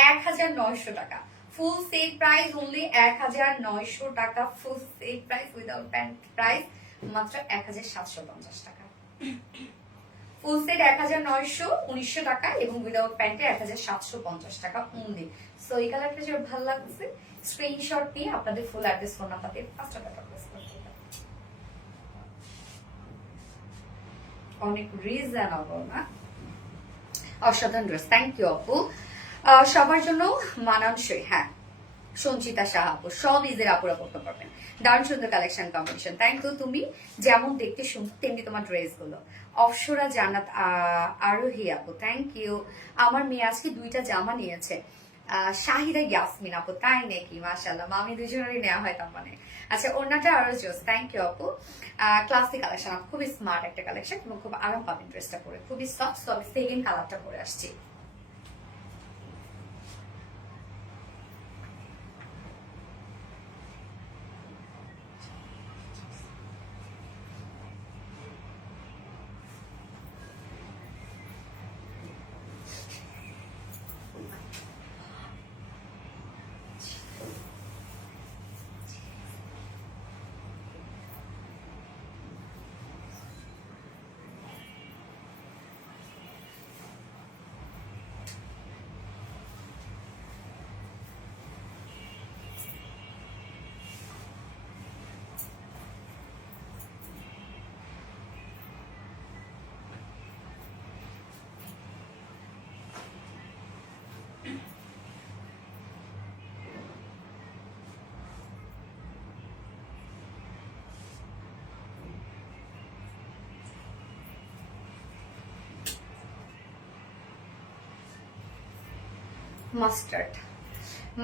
1900 টাকা। ফুল সেট প্রাইস অনলি 1900 টাকা। Full set price without pant price মাত্র 1750 টাকা। ফুল সেট 1900 টাকা এবং উইদাউট প্যান্টে 1750 টাকা অনলি। সো এই কালারটা যে ভালো লাগছে, স্ক্রিনশট নিয়ে আপনাদের ফুল অ্যাড্রেস ফোন নাম্বার দিয়ে 5 টাকা প্রেস করতে হবে। অনেক রিজনেবল না? অসাধারণ ড্রেস, থ্যাংক ইউ আপু। সবার জন্য মানানসই, হ্যাঁ সঞ্চিতা সাহা আপু, সব ইজের আপুরা পড়তে পারবেন। দারুণ সুন্দর কালেকশন কম্বিনেশন, থ্যাংক ইউ। তুমি যেমন দেখতে সুন্দর তেমনি তোমার ড্রেস গুলো। অপসরা জান্নাত আরোহী আপু, থ্যাংক ইউ। আমার মেয়ে আজকে 2টা জামা নিয়েছে। শাহিদা ইয়াসমিন আপু, তাই নাকি? মাশাআল্লাহ, মামি দুজনেরই নেওয়া হয় তার মানে। আচ্ছা, ওড়নাটা আরো জোস, থ্যাংক ইউ আপু। ক্লাসিক কালেকশন, খুবই স্মার্ট একটা কালেকশন এবং খুব আরাম পাবেন ড্রেসটা পরে, খুবই সফট। সো আমি সেকেন্ড কালারটা পরে আসছি। মাস্টার্ড,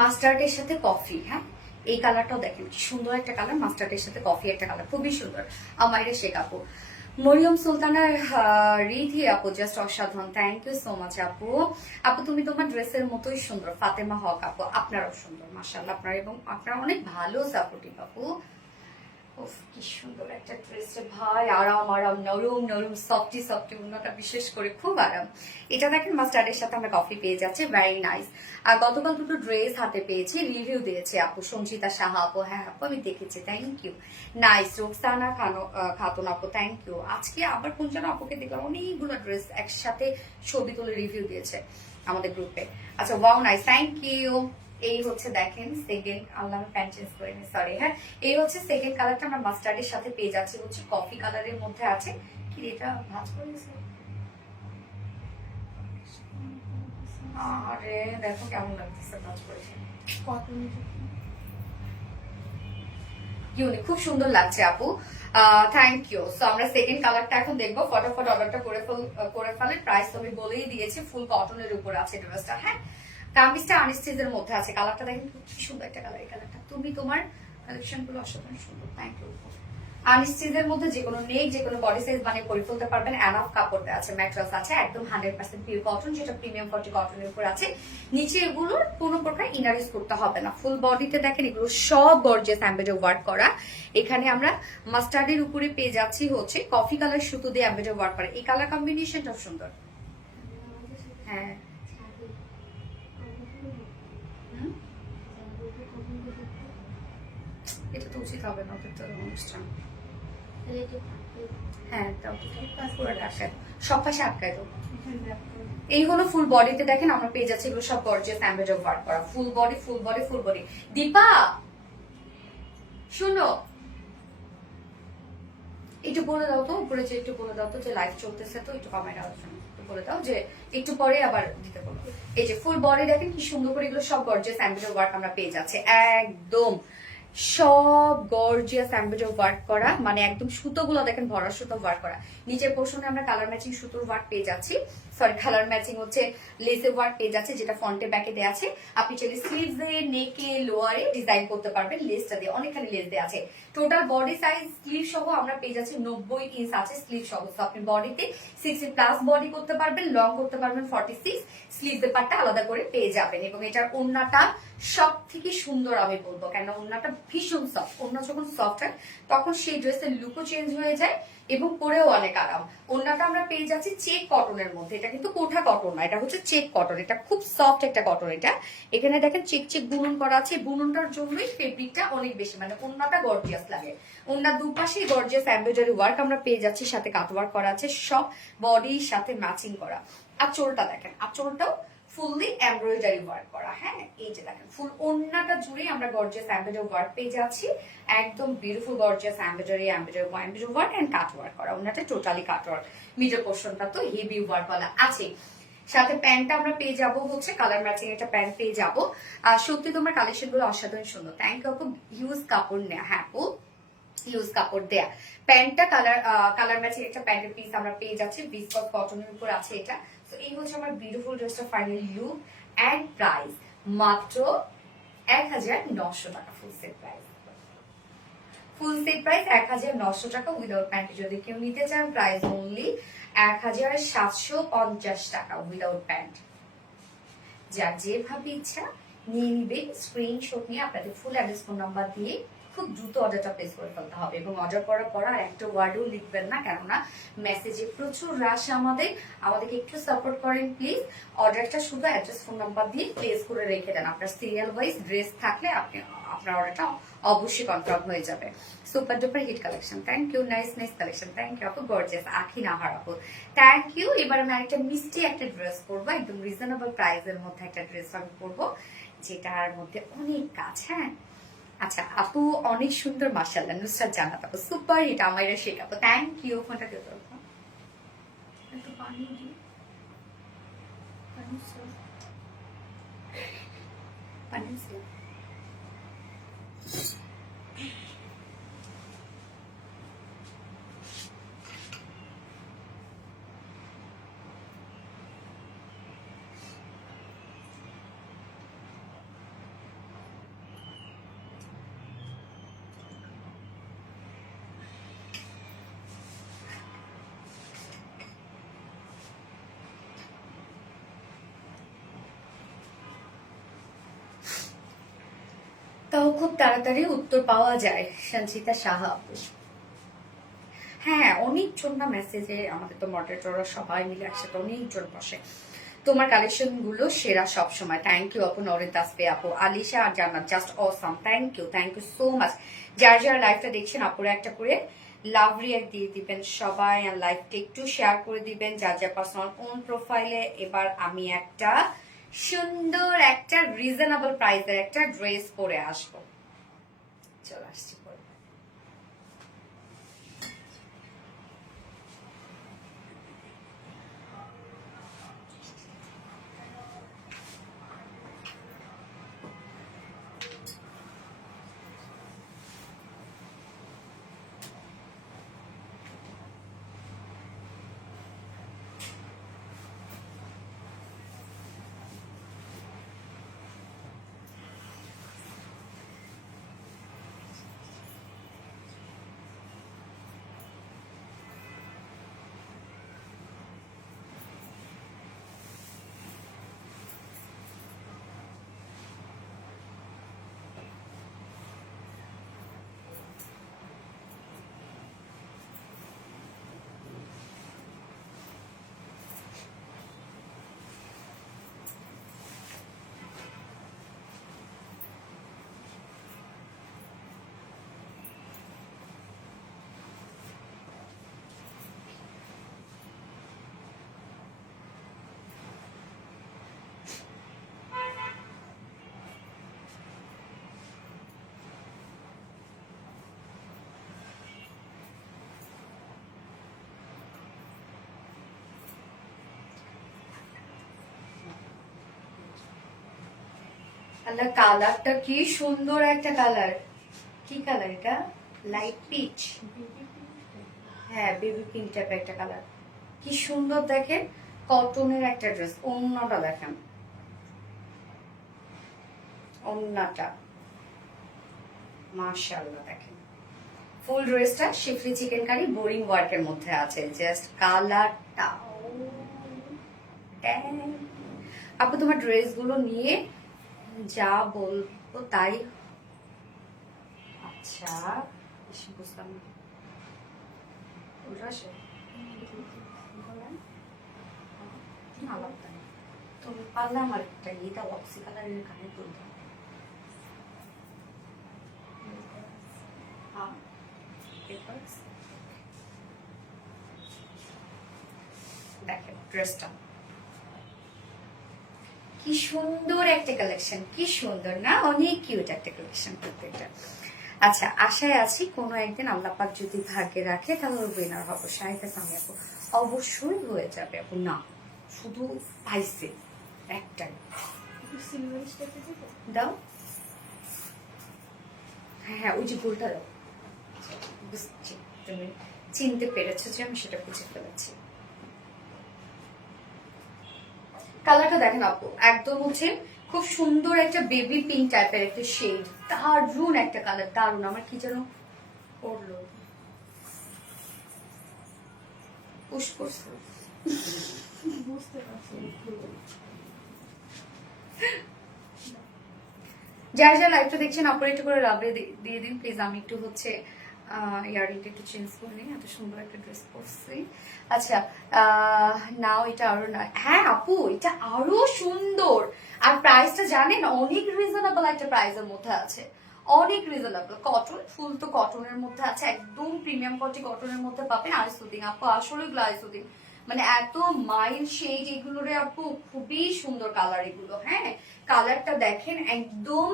মাস্টার্ডের সাথে কফি, হ্যাঁ এই কালারটাও দেখেন কি সুন্দর একটা কালার, মাস্টার্ডের সাথে কফি একটা কালার, খুবই সুন্দর। আমার শেখ আপু, মরিয়ম সুলতানার রিধি আপু, জাস্ট অসাধারণ, থ্যাংক ইউ সো মাচ আপু। আপু তুমি তোমার ড্রেসের মতোই সুন্দর। ফাতেমা হক আপু, আপনারাও সুন্দর মাশাআল্লাহ, আপনারা এবং আপনারা অনেক ভালো সাপোর্টিভ আপু। উফ কি সুন্দর একটা ড্রেস রে ভাই, আরাম আরাম, নরম নরম, সফটি সফটি, অন্যটা বিশেষ করে খুব আরাম। এটা দেখেন মাস্টার্ডের সাথে আমরা কফি পেয়ে যাচ্ছি, ভেরি নাইস। আর গতকাল 2টো ড্রেস হাতে পেয়েছি, রিভিউ দিয়েছে আপু সঞ্চিতা সাহা আপু, হ্যাঁ আপু আমি দেখেছি, thank you. Nice. Roksana Khatun আপু, থ্যাংক ইউ। আজকে আবার কোন যেন আপুকে দেখলাম অনেকগুলো ড্রেস একসাথে ছবি তুলে রিভিউ দিয়েছে আমাদের গ্রুপে। আচ্ছা, ওয়াও নাইস, থ্যাংক ইউ। এই হচ্ছে দেখেন সেকেন্ড, আল্লাহ প্যান্ট চেঞ্জ করে নি, সরি। হ্যাঁ এই হচ্ছে সেকেন্ড কালারটা আমরা মাস্টার্ডের সাথে পেয়ে যাচ্ছি, হচ্ছে কফি কালারের মধ্যে আছে। কি এটা ভাঁজ করে গেছে? আরে দেখো কেমন লাগতেছে ভাঁজ করেছে, ইউনিক, খুব সুন্দর লাগছে আপু, থ্যাংক ইউ। সো আমরা সেকেন্ড কালারটা এখন দেখবো, ফটাফট অর্ডারটা করে ফেলেন। প্রাইস তো আমি বলেই দিয়েছি, ফুল কটনের উপর আছে ড্রেসটা। হ্যাঁ কামিজটা আনস্টিচের মধ্যে আছে, কালারটা দেখেন কি সুন্দর একটা কালার। এই কালারটা তুমি তোমার কালেকশন গুলো অসাধারণ সুন্দর, থ্যাংক ইউ। আনস্টিচের মধ্যে যে কোনো নেক, যে কোনো বডি সাইজ বানিয়ে পরে ফেলতে পারবেন। এনাফ কাপড় আছে, ম্যাট্রেস আছে, একদম 100% পিওর কটন, যেটা প্রিমিয়াম কোয়ালিটি কটনের উপর আছে। নিচে এগুলোর কোনো প্রকার ইনার ইউজ করতে হবে না। ফুল বডিতে দেখেন এগুলো সব গর্জিয়াস এমব্রয়ডারি ওয়ার্ক করা। এখানে আমরা মাস্টার্ডের উপরে পেয়ে যাচ্ছি হচ্ছে কফি কালার সুতো দিয়ে এমব্রয়ডারি ওয়ার্ক করা। এই কালার কম্বিনেশনটাও সুন্দর। হ্যাঁ এটা তো উচিত হবে না, ওদের তো অনুষ্ঠান। হ্যাঁ সব পাশে আটকায় তো। এই হলো ফুল বডিতে দেখেন আমরা পেয়ে যাচ্ছি এগুলো সব গর্জিয়াস এমব্রয়ডারি ওয়ার্ক করা। Full body full body full body. Dipa শুনো, একটু বলে দাও তো উপরে, যে একটু বলে দাও তো যে লাইভ চলতেছে তো একটু কমেন্ট আলোচনা বলে দাও, যে একটু পরে আবার দিতে বলো। এই যে ফুল বডি দেখেন কি সুন্দর করে এগুলো সব গর্জিয়াস এমব্রয়ডারি ওয়ার্ক আমরা পেয়ে যাচ্ছি, একদম সব গর্জিয়াস এমব্রয়ডারি ওয়ার্ক করা, মানে একদম সুতোগুলো দেখেন ভরা সুতো ওয়ার্ক করা। নিচের পোর্শনে আমরা কালার ম্যাচিং সুতোর ওয়ার্ক পেয়ে যাচ্ছি, সরি কালার ম্যাচিং হচ্ছে লেসের ওয়ার্ক পেয়ে যাচ্ছে, যেটা ফ্রন্টে ব্যাকে দেওয়া আছে। আপনি চাইলে স্লিভসে, নেকে, লোয়ারে ডিজাইন করতে পারবেন লেসটা দিয়ে, অনেকখানি লেস দেওয়া আছে। টোটাল বডি সাইজ স্লিভ সহ আমরা পেয়ে যাচ্ছি 90 ইঞ্চ আছে স্লিভ সহ। তো আপনি বডিতে 60 প্লাস বডি করতে পারবেন, লং করতে পারবেন 46, স্লিভের পার্টটা আলাদা করে পেয়ে যাবেন। এবং এটার ওড়নাটা সব থেকে সুন্দর আমি বলবো, কেন ওড়নাটা ভীষণ সফট। ওড়না যখন সফট হয় তখন সেই ড্রেসের লুকও চেঞ্জ হয়ে যায় এবং পরেও অনেক আরাম। ওড়নাটা আমরা পেয়ে যাচ্ছি চেক কটনের মধ্যে, এটা কিন্তু কোঠা কটন না, এটা হচ্ছে চেক কটন, এটা খুব সফট একটা কটন। এটা এখানে দেখেন চেক চেক বুনন করা আছে, বুননটার জন্যই ফেব্রিকটা অনেক বেশি, মানে ওড়নাটা গর্জিয়াস লাগে। ওড়নার দুপাশেই গর্জিয়াস এমব্রয়ডারি ওয়ার্ক আমরা পেয়ে যাচ্ছি, সাথে কাট ওয়ার্ক করা আছে, সব বডির সাথে ম্যাচিং করা। আঁচলটা দেখেন, আঁচলটাও ফুললি এমব্রয়ডারি ওয়ার্ক করা। হ্যাঁ, এই যে দেখেন ফুল ওড়নাটা জুড়ে আমরা গর্জিয়াস এমব্রয়ডারি ওয়ার্ক পেয়ে যাচ্ছি, একদম beautiful gorgeous embroidery work and cut work করা। ওড়নাটা টোটালি কাট ওয়ার্ক, মিডল পোর্শনটা তো হেভি ওয়ার্ক ওয়ালা আছে। সাথে প্যান্টটা আমরা পেয়ে যাব হচ্ছে কালার ম্যাচিং একটা প্যান্ট পেয়ে যাব। আর সত্যি তোমার কালেকশন গুলো অসাধারণ সুন্দর, থ্যাংক ইউ আপু। হিউজ কাপড় নেয়া, হ্যাঁ আপু হিউজ কাপড় দেয়া। প্যান্টটা কালার ম্যাচিং একটা প্যান্টের পিস আমরা পেয়ে যাচ্ছি, বিস্কট কটনের উপর আছে এটা। তো এই হচ্ছে আমার বিউটিফুল ড্রেসটা ফাইনাল লুক এন্ড প্রাইস মাত্র 1900 টাকা। Full set price, full set price 1900 টাকা উইদাউট প্যান্ট। যদি কেউ নিতে চান প্রাইস অনলি 1750 টাকা উইদাউট প্যান্ট। যার যেভাবে ইচ্ছা নিয়ে নিবেন, স্ক্রিনশট নিয়ে আপনাদের ফুল অ্যাড্রেস ফোন নাম্বার দিয়ে খুব দ্রুত অর্ডারটা প্লেস করে ফেলতে হবে। এবং অর্ডার করার পর আর একটা ওয়ার্ডও লিখবেন না, কেননা মেসেজে প্রচুর রাশ আমাদেরকে একটু সাপোর্ট করেন প্লিজ। অর্ডারটা শুধু অ্যাড্রেস ফোন নাম্বার দিয়ে প্লেস করে রেখে দেন, আপনার সিরিয়াল ওয়াইজ ড্রেস থাকলে আপনার অর্ডারটা অবশ্যই কনফার্ম হয়ে যাবে। Super duper hit collection, thank you. Nice collection, thank you আপু। গর্জিয়াস আখি নাহার আপু, থ্যাংক ইউ। এবার আমি আরেকটা মিষ্টি একটা ড্রেস পরবো, একদম রিজনেবল প্রাইসের মধ্যে একটা ড্রেস আমি পরবো, যেটার মধ্যে অনেক কাজ। হ্যাঁ আচ্ছা আপু অনেক সুন্দর, মাশাআল্লাহ। নুসরাত জান্নাত আপু, সুপার হিট, আমাইরা শেখ আপু, থ্যাংক ইউ। ফোনটা দিয়ে দাও, একটু পানি দিই, পানি স্যার। তাও খুব তাড়াতাড়ি উত্তর পাওয়া যায়। সঞ্চিতা সাহা আপু, হ্যাঁ অনেকজন না মেসেজে, আমাদের তো মডারেটররা সবাই মিলে একসাথে অনেকজন বসে। তোমার কালেকশন গুলো সেরা সব সময়, থ্যাংক ইউ আপু। নরেন তাসপে আপু, আলিশা আর Jannat, just awesome, thank you so much. যার যারা লাইভটা দেখছেন আপুরা একটা করে লাভ রিয়াক্ট দিয়ে দিবেন সবাই, আর লাইভটা একটু শেয়ার করে দিবেন যার যার পার্সোনাল ওন প্রোফাইলে। এবার আমি একটা সুন্দর একটা রিজনেবল প্রাইসের একটা ড্রেস পরে আসবো, চলে আসছি পরে। আল্লাহ কালারটা কি সুন্দর একটা কালার, কি কালার এটা? লাইট পিচ, হ্যাঁ বেবি পিঙ্ক টাইপের একটা কালার, কি সুন্দর দেখেন। কটনের একটা ড্রেস, ওড়নাটা দেখেন, ওড়নাটা মাশাআল্লাহ দেখেন। ফুল ড্রেসটা শিফলি চিকেন কারি বোরিং ওয়ার্কের মধ্যে আছে, জাস্ট কালারটা। আপু তোমার ড্রেসগুলো নিয়ে যা বলবো তাই আচ্ছা বেশি বুঝলাম না। উল্টো আসে বলেন। আলাদা তো পারলে আমার একটা এটা অক্সি কালারের কানে তুল দাও। হ্যাঁ, papers। দেখেন ড্রেসটা কি সুন্দর একটা কালেকশন, কি সুন্দর না, অনেক কিউট একটা কালেকশন প্রত্যেকটা। আচ্ছা আশায় আছি কোনো একদিন আল্লাহ পাক যদি ভাগ্যে রাখে তাহলে উইনার হবো। শাহিদা সামি আপু অবশ্যই হয়ে যাবে আপু। না শুধু পাইছে একটাই সিলভার স্টেপে দিব। দাও। হ্যাঁ হ্যাঁ ওই যে গোলটা দাও। বুঝছি তুমি চিনতে পেরেছো যে আমি সেটা বুঝে ফেলেছি। কালারটা দেখেন আপু একদম হচ্ছে খুব সুন্দর একটা বেবি পিঙ্ক টাইপের একটা শেড, দারুন একটা কালার, দারুন। আমার কি যেন পড়লো পুশ করছে। বুঝতে পারছি। যারা যারা লাইভটা দেখছেন অপারেট করে লাভে দিয়ে দিন প্লিজ। আমি একটু হচ্ছে ইয়ারিংটা একটু চেঞ্জ করে নিই, এত সুন্দর একটা ড্রেস পরছি। আচ্ছা নাও এটা আরো না, হ্যাঁ আপু এটা আরো সুন্দর। আর প্রাইসটা জানেন অনেক রিজনেবল একটা প্রাইসের মধ্যে আছে, অনেক রিজনেবল। কটন ফুল তো কটনের মধ্যে আছে, একদম প্রিমিয়াম কোয়ালিটি কটনের মধ্যে পাবেন। আর সুদিং আপু আসলে গ্লাই সুদিং মানে এত মাইল্ড শেড এগুলোরে আপু, খুবই সুন্দর কালার এগুলো। হ্যাঁ কালারটা দেখেন একদম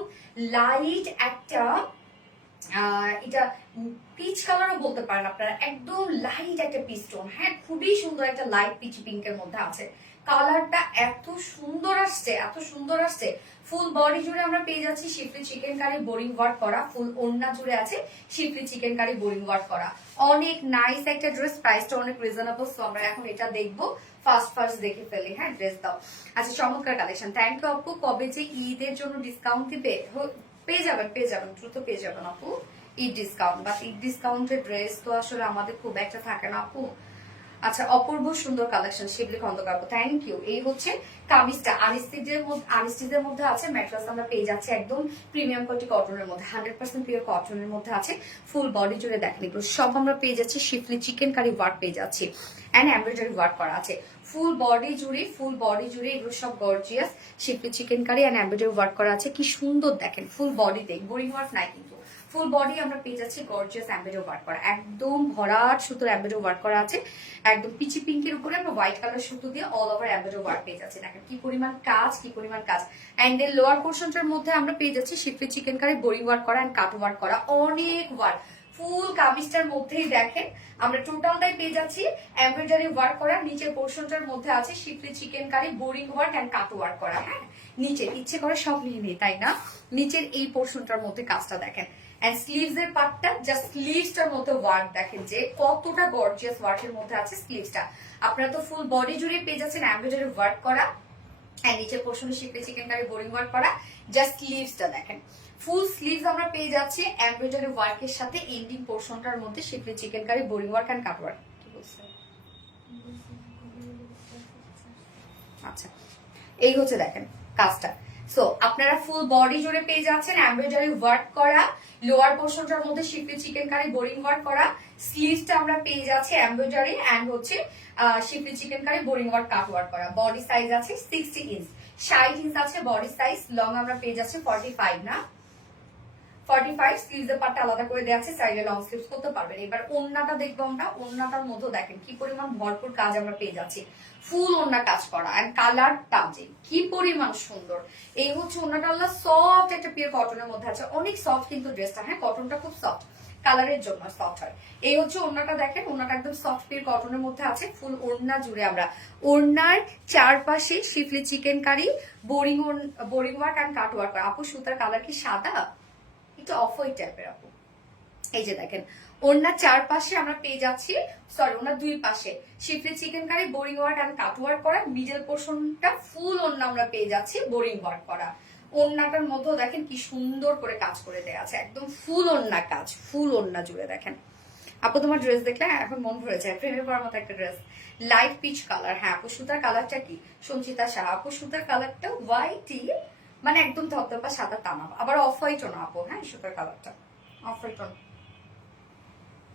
লাইট একটা এটা পিচ কালারও বলতে পারেন আপনারা, একদম লাইট একটা পিচ টোন। হ্যাঁ খুবই সুন্দর একটা লাইট পিচ পিঙ্কের মধ্যে আছে। কালারটা এত সুন্দর আসছে, এত সুন্দর আসছে। ফুল বডি জুড়ে আমরা পেয়ে যাচ্ছি schiffli chikankari boring work করা, ফুল ওড়না জুড়ে আছে schiffli chikankari boring work করা। অনেক নাইস একটা ড্রেস, প্রাইসটা অনেক রিজনেবল। সো আমরা এখন এটা দেখবো, ফার্স্ট দেখে ফেলি। হ্যাঁ ড্রেস দাও। আচ্ছা চমৎকার কালেকশন, থ্যাংক ইউ আপু। কবে যে ঈদের জন্য ডিসকাউন্ট দিবে? পেয়ে যাবেন দ্রুত পেয়ে যাবেন আপু ঈদ ডিসকাউন্ট। বাট ঈদ ডিসকাউন্টের ড্রেস তো আসলে আমাদের খুব একটা থাকে না আপু। আচ্ছা অপূর্ব সুন্দর কালেকশন শিবলি খন্দকার আপু, থ্যাংক ইউ। এই হচ্ছে কামিজটা আনিস্টিজের মধ্যে আছে। ম্যাট্রেস আমরা পেয়ে যাচ্ছি একদম প্রিমিয়াম কোয়ালিটি কটনের মধ্যে, 100% পিওর কটনের মধ্যে আছে। ফুল বডি জুড়ে দেখেন এগুলো সব আমরা পেয়ে যাচ্ছি শিফলি চিকেন কারি ওয়ার্ক পেয়ে যাচ্ছি, এন্ড এমব্রয়ডারি ওয়ার্ক করা আছে ফুল বডি জুড়ে এগুলো সব গর্জিয়াস শিফলি chikankari and embroidery work করা আছে। কি সুন্দর দেখেন ফুল বডিতে, বোরিং ওয়ার্ক নাই কিন্তু, ফুল বডি আমরা পেয়ে যাচ্ছি গর্জিয়াস এমব্রয়ডারি ওয়ার্ক করা, একদম ভরাট সুতোর এমব্রয়ডারি ওয়ার্ক করা আছে। একদম পিচি পিঙ্কের উপরে আমরা হোয়াইট কালার সুতো দিয়ে অল ওভার এমব্রয়ডারি ওয়ার্ক পেয়ে যাচ্ছি। দেখেন কি পরিমাণ কাজ, কি পরিমাণ কাজ। এন্ড এর লোয়ার পোর্শনটার মধ্যে আমরা পেয়ে যাচ্ছি schiffli chikankari boring work করা এন্ড কাট ওয়ার্ক করা, অনেক ওয়ার্ক। ফুল কামিজটার মধ্যেই দেখেন আমরা টোটালটাই পেয়ে যাচ্ছি এমব্রয়ডারি ওয়ার্ক করা। নিচের পোর্শনটার মধ্যে আছে schiffli chikankari boring work and cut work করা। হ্যাঁ নিচে ইচ্ছে করে সব নিয়ে নিই তাই না, নিচের এই পোর্শনটার মধ্যে কাজটা দেখেন। এন্ড স্লিভস এর পার্টটা জাস্ট স্লিভসটার মধ্যে ওয়ার্ক দেখেন যে কতটা গর্জিয়াস ওয়ার্কের মধ্যে আছে স্লিভসটা। আপনারা তো ফুল বডি জুড়ে পেয়ে যাচ্ছেন এমব্রয়ডারি ওয়ার্ক করা এন্ড নিচের পোর্শনে শিফলি চিকেন কারি বোরিং ওয়ার্ক করা। জাস্ট স্লিভসটা দেখেন, ফুল স্লিভস আমরা পেয়ে যাচ্ছি এমব্রয়ডারি ওয়ার্কের সাথে এন্ডিং পোর্শনটার মধ্যে schiffli chikankari boring work and cut work. কি বলছে? আচ্ছা এই হচ্ছে দেখেন কাজটা। সো আপনারা ফুল বডি জুড়ে পেয়ে যাচ্ছেন এমব্রয়ডারি ওয়ার্ক করা, লোয়ার পোর্শনটার মধ্যে schiffli chikankari boring work করা, স্লিভসটা আমরা পেয়ে যাচ্ছি এমব্রয়ডারি এন্ড হচ্ছে schiffli chikankari boring work cut work করা। বডি সাইজ আছে 60 ইঞ্চ, 60 ইঞ্চ আছে বডি সাইজ। লং আমরা পেয়ে যাচ্ছি 45 না 45। স্লিভস এর পার্টটা আলাদা করে দেওয়া আছে, চাইলে লং স্লিভস করতে পারবেন। এবার ওড়নাটা দেখবো আমরা, ওড়নাটার মধ্যে দেখেন কি পরিমাণ ভরপুর কাজ আমরা পেয়ে যাচ্ছি, ফুল ওড়না কাজ করা এন্ড কালারটা যে কি পরিমাণ সুন্দর। এই হচ্ছে ওড়নাটা আল্লাহ সফট একটা পিওর কটনের মধ্যে আছে, অনেক সফট কিন্তু ড্রেসটা। হ্যাঁ কটনটা খুব সফট, কালারের জন্য সফট হয়। এই হচ্ছে ওড়নাটা দেখেন, ওড়নাটা একদম সফট পিওর কটনের মধ্যে আছে। ফুল ওড়না জুড়ে আমরা ওড়নার চারপাশে schiffli chikankari boring work and cut work করা। আপু সুতার কালার কি সাদা? একটু অফ হোয়াইট টাইপের আপু। এই যে দেখেন ওড়নার চারপাশে আমরা পেয়ে যাচ্ছি, সরি ওড়নার দুই পাশে schiffli chikankari boring work and cut work করা। মিডল পোর্শনটা ফুল ওড়না আমরা পেয়ে যাচ্ছি বোরিং ওয়ার্ক করা। ওড়নাটার মধ্যেও দেখেন কি সুন্দর করে কাজ করে দেওয়া আছে, একদম ফুল ওড়না কাজ, ফুল ওড়না জুড়ে দেখেন। আপু তোমার ড্রেস দেখলে এখন মন ভরে যায়, প্রেমে পড়ার মতো একটা ড্রেস, লাইট পিচ কালার। হ্যাঁ আপু সুতার কালারটা কি? সঞ্চিতা শাহ আপু সুতার কালারটা হোয়াইটই, মানে একদম ধপধপা সাদা তামাক, আবার অফ হোয়াইটও না আপু। হ্যাঁ সুতার কালারটা অফ হোয়াইট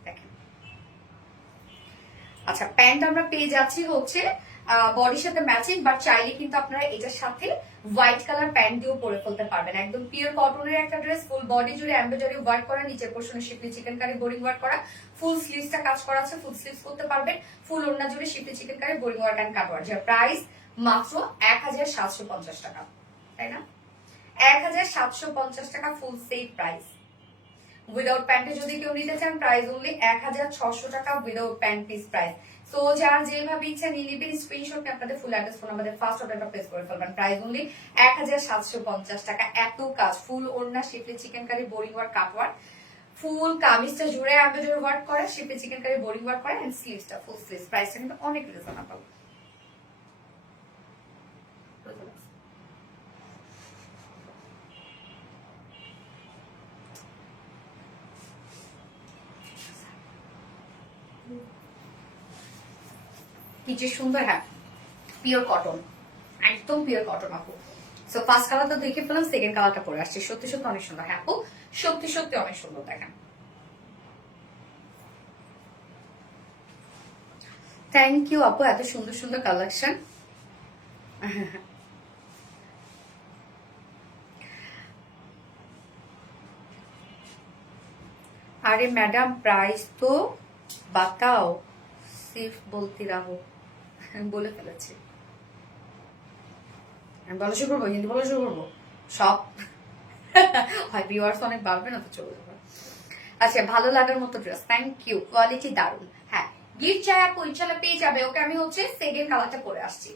দেখেন। আচ্ছা প্যান্ট আমরা পেয়ে যাচ্ছি হচ্ছে বডির সাথে ম্যাচিং, বাট চাইলে কিন্তু আপনারা এটার সাথে হোয়াইট কালার প্যান্ট দিয়েও পরে ফেলতে পারবেন। একদম পিওর কটনের একটা ড্রেস, ফুল বডি জুড়ে এমব্রয়ডারি ওয়ার্ক করা, নিচের পোর্শনে শিপলি চিকেন কারি বোরিং ওয়ার্ক করা, ফুল স্লিভসটা কাজ করা আছে, ফুল স্লিভস করতে পারবেন, ফুল ওড়না জুড়ে schiffli chikankari boring work and cut work, যার প্রাইস মাত্র 1750 টাকা, তাই না? 1750 টাকা ফুল সেট প্রাইস। উইদাউট প্যান্টে যদি কেউ নিতে চান প্রাইস অনলি 1600 টাকা without pant piece price. So যার যেভাবে ইচ্ছা নিয়ে নেবেন, স্ক্রিনশট নিয়ে আপনাদের ফুল অ্যাড্রেস ফোন আমাদের ফার্স্ট অর্ডারটা প্লেস করে ফেলবেন। প্রাইস অনলি 1750 টাকা। এত কাজ, ফুল ওড়না schiffli chikankari boring work cut work, full কামিজটা জুড়ে এমব্রয়ডারি ওয়ার্ক করা, schiffli chikankari boring work করা এন্ড স্লিভসটা ফুল স্লিভস। প্রাইসটা কিন্তু অনেক রিজনেবল। কি যে সুন্দর, হ্যাঁ পিওর কটন, একদম পিওর কটন আপু। সো ফার্স্ট কালারটা দেখে ফেলাম, সেকেন্ড কালারটা পরে আসছে, সত্যি সত্যি অনেক সুন্দর। হ্যাঁ আপু সত্যি সত্যি অনেক সুন্দর, দেখেন। থ্যাংক ইউ আপু, এত সুন্দর সুন্দর কালেকশন। আরে ম্যাডাম প্রাইস তো বাতাও, সিফ বলতে রাহো। বলে ফেলেছি, আমি বলা শুরু করবো, হিন্দি বলা শুরু করবো সব। হয় ভিউয়ার্স অনেক বাড়বে না তো, চলে যাবে। আচ্ছা ভালো লাগার মতো ড্রেস, থ্যাংক ইউ, কোয়ালিটি দারুন। হ্যাঁ গিফট চাই আপু, ইনশাল্লাহ পেয়ে যাবে। ওকে আমি হচ্ছে সেকেন্ড কালারটা পরে আসছি।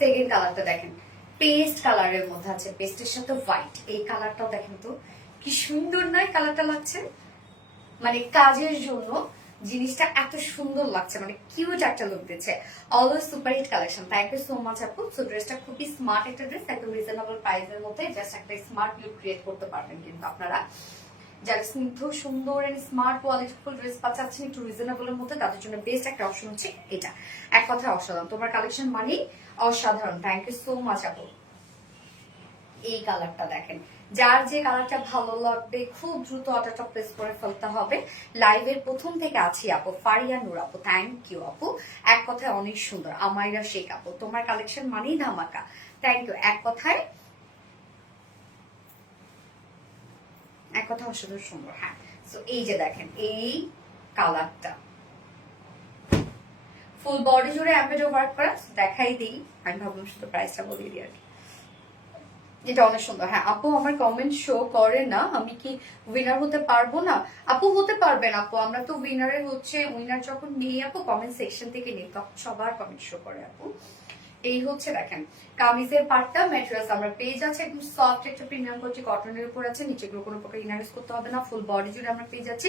সেকেন্ড কালারটা দেখেন, পেস্ট কালারের মধ্যে আছে, পেস্টের সাথে হোয়াইট। এই কালারটাও দেখেন তো কি সুন্দর নয় কালারটা লাগছে, মানে কাজের জন্য জিনিসটা এত সুন্দর লাগছে, মানে কিউট একটা লুক দিচ্ছে। Always super hit collection, thank you so much আপু। সো ড্রেসটা খুবই স্মার্ট একটা ড্রেস, একদম রিজনেবল প্রাইসের মধ্যে জাস্ট একটা স্মার্ট লুক ক্রিয়েট করতে পারবেন কিন্তু আপনারা। যারা স্নিগ্ধ সুন্দর এন্ড স্মার্ট কোয়ালিটিফুল ড্রেস পাচ্ছেন একটু রিজনেবলের মধ্যে, তাদের জন্য বেস্ট একটা অপশন হচ্ছে এটা। এক কথায় অসাধারণ, তোমার কালেকশন মানেই অসাধারণ। থ্যাংক ইউ সো মাচ আপু। এই কালারটা দেখেন, যার যে কালারটা ভালো লাগবে খুব দ্রুত অর্ডারটা প্লেস করে ফেলতে হবে। লাইভের প্রথম থেকে আছি আপু, ফারিয়া নূর আপু, থ্যাংক ইউ আপু। এক কথায় অনেক সুন্দর, আমাইরা শেখ আপু, তোমার কালেকশন মানেই ধামাকা, থ্যাংক ইউ। এক কথায় অসাধারণ সুন্দর। হ্যাঁ সো এই যে দেখেন এই কালারটা ফুল বডি জুড়ে এমব্রয়ডারি ওয়ার্ক করা, দেখাই দিই। আমি ভাবলাম শুধু প্রাইসটা বলে দিই আর কি। এটা অনেক সুন্দর। হ্যাঁ আপু আমার কমেন্ট শো করে না, আমি কি উইনার হতে পারবো না? আপু হতে পারবেন আপু, আমরা তো উইনারের উইনার যখন নেই আপু কমেন্ট সেকশন থেকে নেই, তখন সবার কমেন্ট শো করে আপু। এই হচ্ছে দেখেন কামিজের পার্টটা, ম্যাটেরিয়ালস আমরা পেয়ে যাচ্ছি একদম সফট একটা প্রিমিয়াম কোয়ালিটি কটনের উপর আছে, নিচেগুলো কোনো প্রকার ইনার ইউজ করতে হবে না। ফুল বডি জুড়ে আমরা পেয়ে যাচ্ছি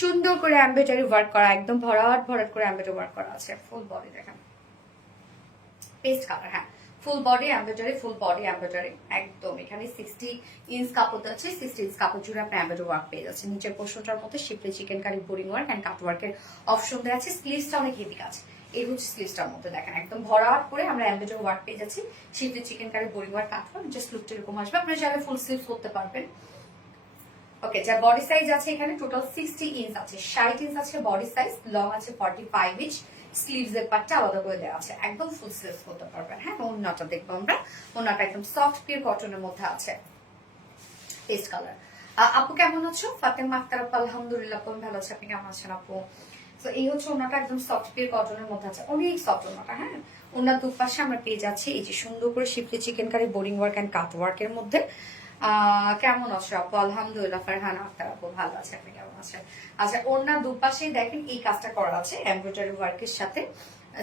সুন্দর করে এমব্রয়ডারি ওয়ার্ক করা, একদম ভরাট ভরাট করে এমব্রয়ডারি ওয়ার্ক করা আছে। ফুল বডি দেখেন পেস্ট কালার, হ্যাঁ full body embroidery, full body embroidery একদম। এখানে 60 ইঞ্চ কাপড় আছে, 60 ইঞ্চ কাপড় জুড়ে আপনি এমব্রয়ডারি ওয়ার্ক পেয়ে যাচ্ছে। নিচের পোর্শনটার মধ্যে schiffli chikankari boring work and cut ওয়ার্কের অপশন দেওয়া আছে। স্লিভসটা অনেক হেভি কাজ, এই হচ্ছে স্লিভসটার মধ্যে দেখেন একদম ভরাট করে আমরা এমব্রয়ডারি ওয়ার্ক পেয়ে যাচ্ছি। শিফটে চিকেন কারি বোরিং ওয়ার্ক কাটলাম, জাস্ট লুকটা এরকম আসবে। আপনারা চাইলে ফুল স্লিভস করতে পারবেন। ওকে, যার বডি সাইজ আছে এখানে টোটাল 60 ইঞ্চ আছে, 60 ইঞ্চ আছে বডি সাইজ, লং আছে 45 ইঞ্চ, স্লিভস এর পার্টটা আলাদা করে দেওয়া আছে, একদম ফুল স্লিভস করতে পারবেন। হ্যাঁ, ওন্নাটা দেখবো আমরা, ওন্নাটা একদম সফট পিওর কটনের মধ্যে আছে, পেস্ট কালার। আপু কেমন আছো? ফাতেমা আক্তার আপু আলহামদুলিল্লাহ, কোন ভালো আছে, আপনি কেমন আছেন আপু? তো এই হচ্ছে ওনাটা একদম সফট পিওর কটনের মধ্যে আছে, অনেক সফট ওনাটা। হ্যাঁ, ওনার দুপাশে আমরা পেয়ে যাচ্ছি এই যে সুন্দর করে শিফটে chikankari boring work and cut ওয়ার্কের মধ্যে। কেমন আছো আপু? আলহামদুলিল্লাহ। ফারহানা আক্তার আপু ভালো আছে, আপনি কেমন আছেন? আচ্ছা, ওনার দুপাশে দেখেন এই কাজটা করা আছে এমব্রয়ডারি ওয়ার্কের সাথে,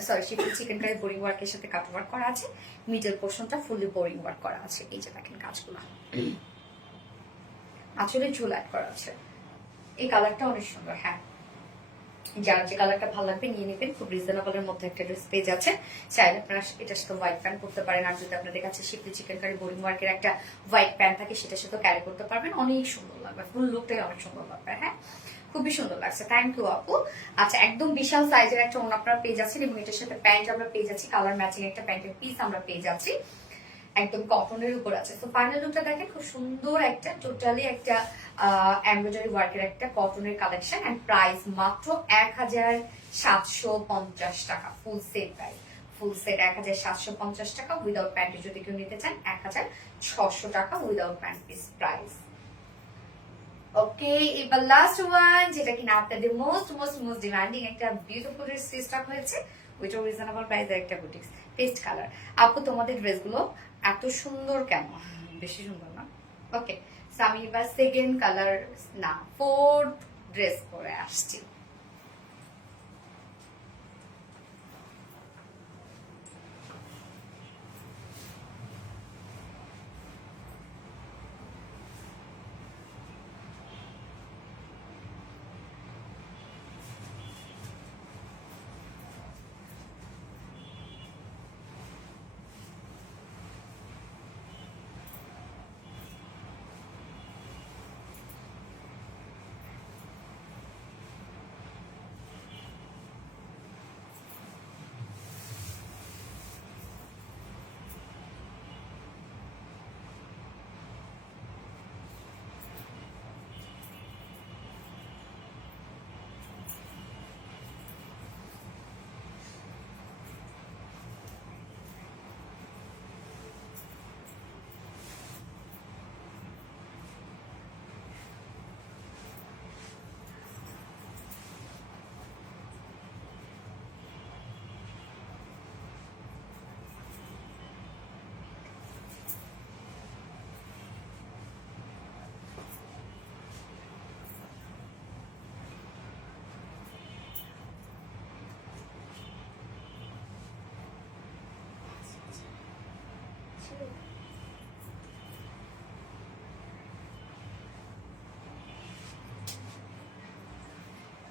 সরি শিফটে চিকেন কারি বোরিং ওয়ার্কের সাথে কাট ওয়ার্ক করা আছে, মিডল পোর্শনটা ফুললি বোরিং ওয়ার্ক করা আছে। এই যে দেখেন কাজগুলো, আসলে ঝুল অ্যাড করা আছে। এই কালারটা অনেক সুন্দর। হ্যাঁ, যার যে কালারটা ভালো লাগবে নিয়ে নেবেন, খুব রিজনেবলের মধ্যে একটা ড্রেস পেজ আছে। চাইলে আপনারা এটার সাথে হোয়াইট প্যান্ট পরতে পারেন, আর যদি আপনাদের কাছে শিফটে চিকেন কারি বোরিং ওয়ার্কের একটা হোয়াইট প্যান্ট থাকে সেটার সাথে ক্যারি করতে পারবেন, অনেক সুন্দর লাগবে, ফুল লুকটাই অনেক সুন্দর লাগবে। হ্যাঁ, খুবই সুন্দর লাগছে, থ্যাংক ইউ আপু। আচ্ছা, একদম বিশাল সাইজের একটা ওড়না আপনারা পেয়ে যাচ্ছেন, এবং এটার সাথে প্যান্ট আমরা পেয়ে যাচ্ছি, কালার ম্যাচিং একটা প্যান্টের পিস আমরা পেয়ে যাচ্ছি, একদম কটনের উপর আছে। তো ফাইনাল লুকটা দেখেন, খুব সুন্দর একটা টোটালি একটা এমব্রয়ডারি ওয়ার্কের একটা কটনের কালেকশন, এন্ড প্রাইস মাত্র 1750 টাকা, full set price, full set 1750 টাকা, উইদাউট প্যান্ট যদি কেউ নিতে চান 1600 টাকা উইদাউট প্যান্ট পিস প্রাইস। ওকে, এবার লাস্ট ওয়ান, যেটা কিনা আপনাদের মোস্ট মোস্ট মোস্ট ডিমান্ডিং একটা বিউটিফুল স্টক হয়েছে, ওইটা রিজনেবল প্রাইসের একটা বুটিক্স পেস্ট কালার। আপু তোমাদের ড্রেসগুলো এত সুন্দর কেন? বেশি সুন্দর না? ওকে, আমি এবার সেকেন্ড কালার না ফোর্থ ড্রেস পরে আসছি।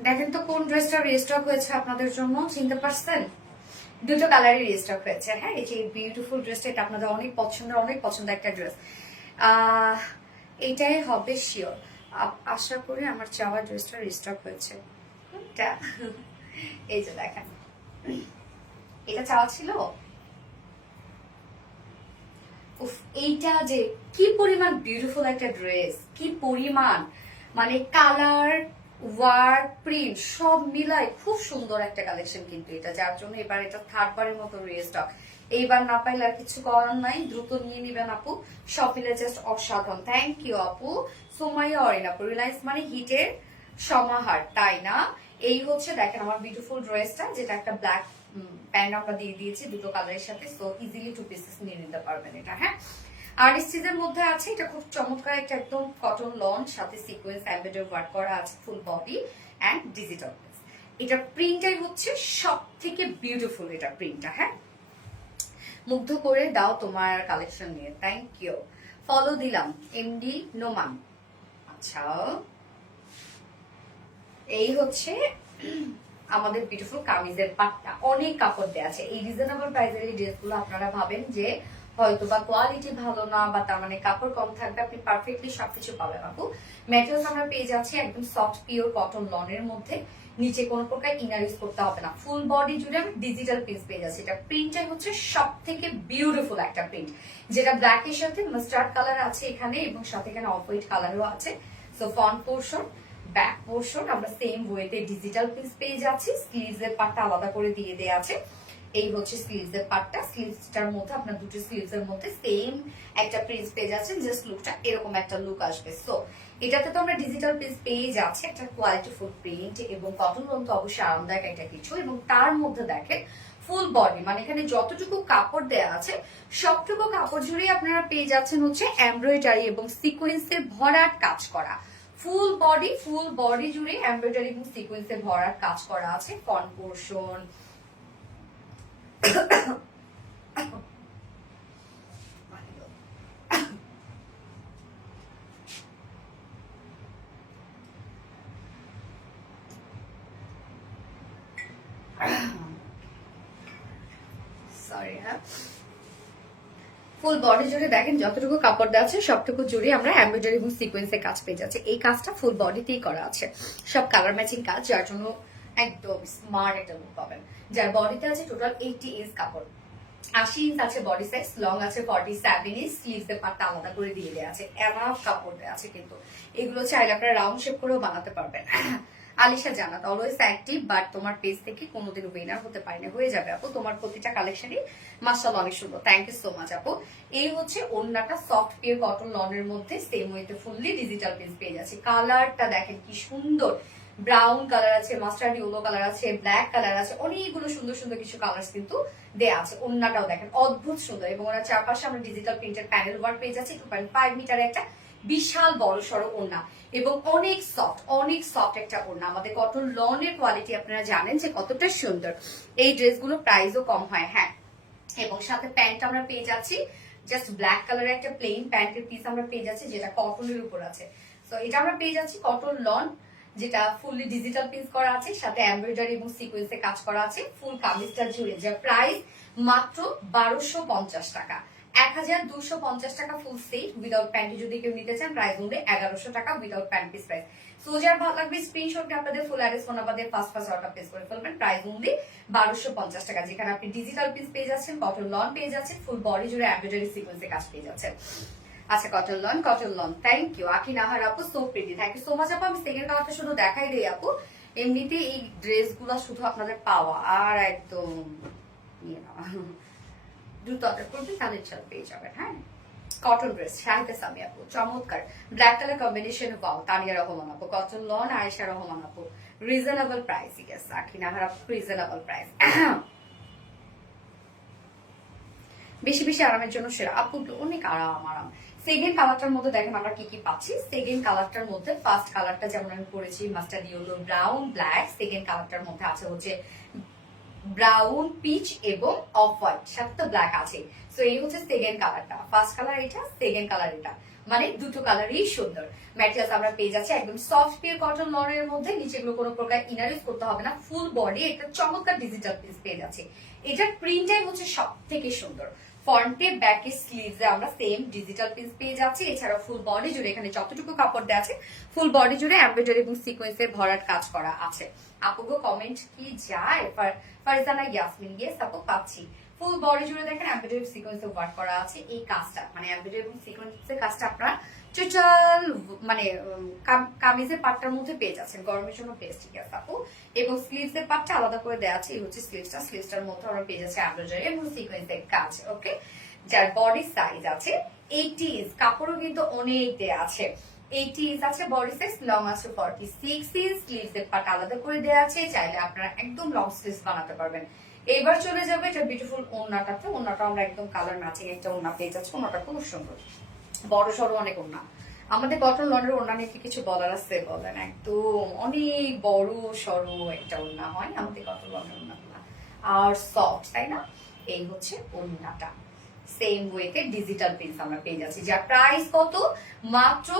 দেখেন তো কোন ড্রেসটা রিস্টক হয়েছে আপনাদের জন্য, চিনতে পারছেন? দুটো কালারই রিস্টক হয়েছে। হ্যাঁ, এই যে বিউটিফুল ড্রেসটা, এটা আপনাদের অনেক পছন্দের একটা ড্রেস, এটাই হবে শিওর। আশা করি আমার চাওয়া ড্রেসটা রিস্টক হয়েছে। এই যে দেখেন, এটা চাওয়া ছিল। উফ, এইটা যে কি পরিমাণ বিউটিফুল একটা ড্রেস, কি পরিমাণ মানে কালার ওয়ার্ক প্রিন্ট সব মিলাই খুব সুন্দর একটা কালেকশন কিন্তু এটা, যার জন্য এবার এটা থার্ডবারের মতো রিস্টক। এইবার না পাইলে আর কিছু করার নাই, দ্রুত নিয়ে নিবেন আপু, সব মিলে জাস্ট অসাধারণ। থ্যাংক ইউ আপু। সোমাইয়া অরিন আপু, রিলায়েন্স মানে হিটের সমাহার, তাই না? এই হচ্ছে দেখেন আমার বিউটিফুল ড্রেসটা, যেটা একটা ব্ল্যাক প্যান্ট আমরা দিয়ে দিয়েছি দুটো কালারের সাথে, সো ইজিলি 2 পিসেস নিয়ে নিতে পারবেন এটা। হ্যাঁ, আর্টিস্টের মধ্যে আছে, এটা খুব চমৎকার একটা একদম কটন লন, সাথে সিকোয়েন্স এমব্রয়ডারি ওয়ার্ক করা আছে, ফুল বডি এন্ড ডিজিটাল। এটা প্রিন্টটাই হচ্ছে সব থেকে বিউটিফুল, এটা প্রিন্টটা। হ্যাঁ, মুগ্ধ করে দাও তোমার কালেকশন নিয়ে, থ্যাংক ইউ। ফলো দিলাম এমডি নোমান। আচ্ছা, এই হচ্ছে আমাদের বিউটিফুল কামিজের পাটটা, অনেক কাপড় দেওয়া আছে। এই রিজনেবল প্রাইসের এই ড্রেসগুলো আপনারা ভাবেন যে হয়তো বা কোয়ালিটি ভালো না, বা তার মানে কাপড় কম থাকবে, আপনি পারফেক্টলি সবকিছু পাবেন আপু। ম্যাটেরিয়ালস আমরা পেয়ে যাচ্ছি একদম সফট পিওর কটন লনের মধ্যে। নিচে কোনো প্রকার ইনার ইউজ করতে হবে না। ফুল বডি জুড়ে আমি ডিজিটাল পিস পেয়ে যাচ্ছি। এটা প্রিন্টটাই হচ্ছে সব থেকে বিউটিফুল একটা প্রিন্ট, যেটা ব্ল্যাকের সাথে মাস্টার্ড কালার আছে এখানে, এবং সাথে এখানে অফ হোয়াইট কালারও আছে। So front portion, back portion আমরা সেম ওয়েতে ডিজিটাল পিস পেয়ে যাচ্ছি। স্লিভস এর পার্টটা আলাদা করে দিয়ে দেওয়া আছে। এই হচ্ছে স্লিভস এর পার্টটা। স্লিভসটার মধ্যে আপনার দুটো স্লিভস এর মধ্যে সেম একটা প্রিন্ট পেয়ে যাচ্ছেন। জাস্ট লুকটা এরকম একটা লুক আসবে। সো এটাতে তো আমরা ডিজিটাল পিস পেয়ে যাচ্ছি, একটা কোয়ালিটিফুল প্রিন্ট এবং কটন লোন তো অবশ্যই আরামদায়ক একটা কিছু। এবং তার মধ্যে দেখেন ফুল বডি, মানে এখানে যতটুকু কাপড় দেওয়া আছে সবটুকু কাপড় জুড়ে আপনারা পেয়ে যাচ্ছেন হচ্ছে এমব্রয়ডারি এবং সিকোয়েন্সের ভরাট কাজ করা। ফুল বডি জুড়ে এমব্রয়ডারি এবং সিকোয়েন্সের ভরাট কাজ করা আছে। ফ্রন্ট পোর্শন, সরি হ্যাঁ, ফুল বডি জুড়ে দেখেন যতটুকু কাপড় দেওয়া আছে সবটুকু জুড়ে আমরা এমব্রয়ডারি এবং সিকোয়েন্সের কাজ পেয়ে যাচ্ছি। এই কাজটা ফুল বডিতেই করা আছে, সব কালার ম্যাচিং কাজ, যার জন্য একদম স্মার্ট একটা লুক পাবেন। যার বডিতে আছে টোটাল 80 ইঞ্চ কাপড়, 80 ইঞ্চ আছে বডি সাইজ, লং আছে 47 ইঞ্চ, স্লিভস এর পার্টটা আলাদা করে দিয়ে দেওয়া আছে। এনাফ কাপড় দেওয়া আছে, কিন্তু এগুলো চাইলে আপনারা রাউন্ড শেপ করেও বানাতে পারবেন। আলিশা জানাত অলওয়েজ অ্যাক্টিভ, বাট তোমার পেজ থেকে কোনোদিন উইনার হতে পারিনি। হয়ে যাবে আপু, তোমার প্রতিটা কালেকশনই মাশাআল্লাহ অনেক সুন্দর। থ্যাংক ইউ সো মাচ আপু। এই হচ্ছে ওড়নাটা, সফট পিওর কটন লনের মধ্যে সেম ওয়েতে ফুললি ডিজিটাল পিস পেয়ে যাচ্ছে। কালারটা দেখেন কি সুন্দর, ব্রাউন কালার আছে, মাস্টার্ড ইয়েলো কালার আছে, ব্ল্যাক কালার আছে, অনেকগুলো সুন্দর সুন্দর কিছু কালার কিন্তু দেয়া আছে। ওড়নাটাও দেখেন অদ্ভুত সুন্দর, এবং ওনার চারপাশে আমরা ডিজিটাল প্রিন্টের প্যানেল ওয়ার্ক পেয়ে যাচ্ছি। 2.5 মিটারের একটা বিশাল বড় সড়ো ওড়না, এবং অনেক সফট একটা ওড়না। আমাদের কটন লনের কোয়ালিটি আপনারা জানেন যে কতটা সুন্দর। এই ড্রেসগুলো প্রাইসও কম হয়, হ্যাঁ। এবং সাথে প্যান্ট আমরা পেয়ে যাচ্ছি জাস্ট ব্ল্যাক কালারের একটা প্লেন প্যান্টের পিস আমরা পেয়ে যাচ্ছি, যেটা কটনের উপর আছে। তো এটা আমরা পেয়ে যাচ্ছি কটন লন, যেটা ফুললি ডিজিটাল পিস করা আছে, সাথে এমব্রয়ডারি এবং সিকোয়েন্সে কাজ করা আছে ফুল কামিজটা জুড়ে। যার প্রাইস মাত্র 1250 টাকা, 1250 টাকা ফুল সেট উইদাউট প্যান্টি। যদি কেউ নিতে চান প্রাইস অনুযায়ী 1100 টাকা without pant piece price. So যার ভালো লাগবে স্ক্রিনশট নিয়ে আপনাদের ফুল অ্যাড্রেস ফোন নাম্বার দিয়ে ফার্স্ট অর্ডার প্লেস করে ফেলবেন। প্রাইস অনুযায়ী 1250 টাকা, যেখানে আপনি ডিজিটাল পিস পেয়ে যাচ্ছেন, কটন লন পেয়ে যাচ্ছেন, ফুল বডি জুড়ে এমব্রয়ডারি সিকোয়েন্সে কাজ পেয়ে যাচ্ছেন। আচ্ছা, cotton loan, thank you Aki Nahar আপু, so pretty, thank you so much আপু। আমি সেকেন্ড কালারটা শুধু দেখাই দেই আপু, এমনিতে এই ড্রেসগুলো শুধু আপনাদের পাওয়া আর একদম ইয়ে না, দ্রুত অর্ডার করবেন তাহলে ইনশাল পেয়ে যাবেন। হ্যাঁ, কটন ড্রেস শাহিদা সামি আপু, চমৎকার black colour combination, wow. Tania Rahman আপু, কটন লন, আয়েশা রহমান আপু, রিজনেবল প্রাইস, ইয়েস আকি নাহার আপু, রিজনেবল প্রাইস। বেশি বেশি আরামের জন্য সেরা আপু, অনেক আরাম। সেকেন্ড কালারটার মধ্যে দেখেন আমরা কি কি পাচ্ছি। সেকেন্ড কালারটার মধ্যে ফার্স্ট কালারটা যেমন আমি পরেছি mustard yellow, brown, black. Second কালারটার মধ্যে আছে হচ্ছে ব্রাউন, পিচ এবং অফ হোয়াইট, সাথে তো ব্ল্যাক আছে। সো এই হচ্ছে সেকেন্ড কালারটা। ফার্স্ট কালার এটা, সেকেন্ড কালার এটা, মানে দুটো কালারই সুন্দর। ম্যাটেরিয়ালস আমরা পেয়ে যাচ্ছি একদম সফট পিওর কটন লনের মধ্যে। নিচেগুলো কোনো প্রকার ইনার ইউজ করতে হবে না। ফুল বডি একটা চমৎকার ডিজিটাল পিস পেয়ে যাচ্ছে। এটার প্রিন্টটাই হচ্ছে সব থেকে সুন্দর। ফ্রন্টে ব্যাকে স্লিভসে আমরা সেম ডিজিটাল পিস পেয়ে যাচ্ছি। এছাড়া ফুল বডি জুড়ে এখানে যতটুকু কাপড় দেওয়া আছে ফুল বডি জুড়ে এমব্রয়ডারি এবং সিকোয়েন্সের ভরাট কাজ করা আছে। আপুগো কমেন্ট কি যায়? ফারজানা ইয়াসমিন, ইয়েস আপু পাচ্ছি। ফুল বডি জুড়ে দেখেন এমব্রয়ডারি সিকোয়েন্সে ওয়ার্ক করা আছে। এই কাজটা মানে এমব্রয়ডারি এবং সিকোয়েন্সের কাজটা আপনারা টোটাল মানে কামিজের পাটটার মধ্যে পেয়ে যাচ্ছেন, গরমের জন্য বেস্ট। ঠিক আছে আপু, এবং স্লিভস এর পাটটা আলাদা করে দেওয়া আছে। এই হচ্ছে স্লিভসটার মধ্যে আমরা পেয়ে যাচ্ছি এমব্রয়ডারি এবং সিকোয়েন্সের কাজ। ওকে, যার বডি সাইজ আছে 80 ইঞ্চ, কাপড়ও কিন্তু অনেক দেয়া আছে। 80 ইঞ্চ আছে বডি সাইজ, লং আছে 46 ইঞ্চ, স্লিভস এর পাট আলাদা করে দেওয়া আছে। চাইলে আপনারা একদম লং স্লিভস বানাতে পারবেন। এবার চলে যাবে এটা বিউটিফুল ওড়নাটাতে। ওড়নাটা আমরা একদম কালার ম্যাচিং একটা ওড়না পেয়ে যাচ্ছি। ওড়নাটা খুব সুন্দর, বড় সড়ো অনেক ওড়না। আমাদের কটন লনের ওড়না নিয়ে কিছু বলার আছে বলেন? একদম অনেক বড় সড়ো একটা ওড়না হয় আমাদের কটন লনের ওড়নাগুলো, আর সফট, তাই না? এই হচ্ছে ওড়নাটা, সেম ওয়েতে ডিজিটাল প্রিন্ট আমরা পেয়ে যাচ্ছি। যার প্রাইস কত? মাত্র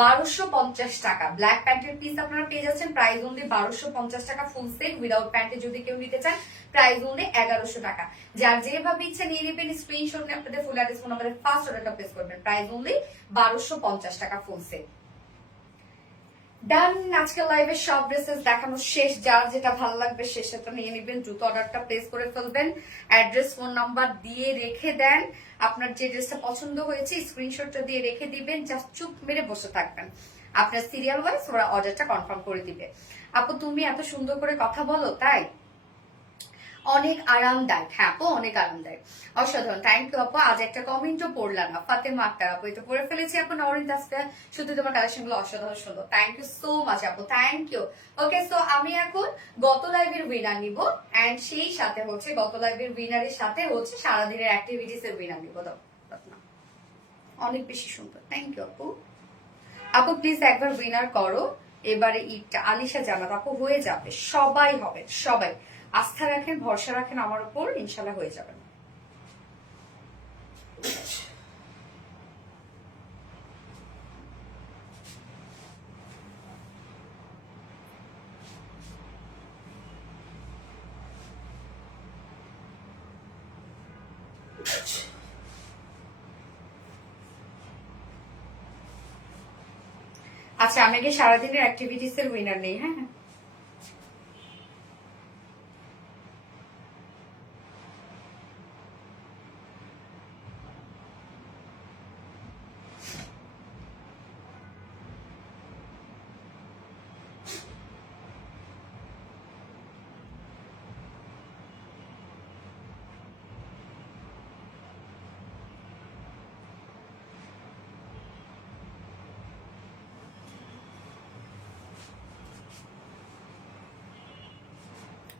1250 টাকা। ব্ল্যাক প্যান্টের পিস আপনারা পেয়ে যাচ্ছেন প্রাইস অনলি 1250 টাকা ফুল সেট উইদাউট প্যান্টে। যদি কেউ নিতে চান প্রাইস অনলি 1100 টাকা। যার যেভাবে ইচ্ছা নিয়ে নেবেন, স্ক্রিনশট নিয়ে আপনাদের ফুল অ্যাড্রেস ফোন নাম্বারে ফার্স্ট অর্ডারটা প্লেস করবেন। প্রাইস অনলি 1250 টাকা ফুল সেট। ডান। আজকে লাইভে সব ড্রেসেস দেখানো শেষ। যার যেটা ভালো লাগবে সে সেটা নিয়ে নেবেন, দ্রুত অর্ডারটা প্লেস করে ফেলবেন। অ্যাড্রেস ফোন নাম্বার দিয়ে রেখে দেন। আপনার যে ড্রেসটা পছন্দ হয়েছে স্ক্রিনশটটা দিয়ে রেখে দিবেন, জাস্ট চুপ মেরে বসে থাকবেন। আপনার সিরিয়াল ওয়াইজ ওরা অর্ডারটা কনফার্ম করে দিবে। আপু তুমি এত সুন্দর করে কথা বলো, তাই অনেক আরামদায়ক। হ্যাঁ আপু অনেক আরামদায়ক, অসাধারণ। থ্যাংক ইউ আপু। আজ একটা কমেন্টও পড়লাম না, ফাতেমা আক্তার আপু এটা পড়ে ফেলেছি আপু। নরিন তাসফিয়া শুধু তোমার কালেকশন গুলো অসাধারণ সুন্দর। থ্যাংক ইউ সো মাচ আপু, থ্যাংক ইউ। ওকে সো আমি এখন গত লাইভের উইনার নিব, এন্ড সেই সাথে হচ্ছে গত লাইভের উইনারের সাথে হচ্ছে সারাদিনের অ্যাক্টিভিটিস এর উইনার নিব। অনেক বেশি সুন্দর, থ্যাংক ইউ আপু। আপু প্লিজ একবার উইনার করো এবারে ঈদটা। আলিশা জানাত আপু হয়ে যাবে, সবাই হবে, সবাই আস্থা রাখেন, ভরসা রাখেন আমার উপর, ইনশাল্লাহ হয়ে যাবেন। আচ্ছা আমি আগে সারাদিনের অ্যাক্টিভিটিস এর উইনার নেই। হ্যাঁ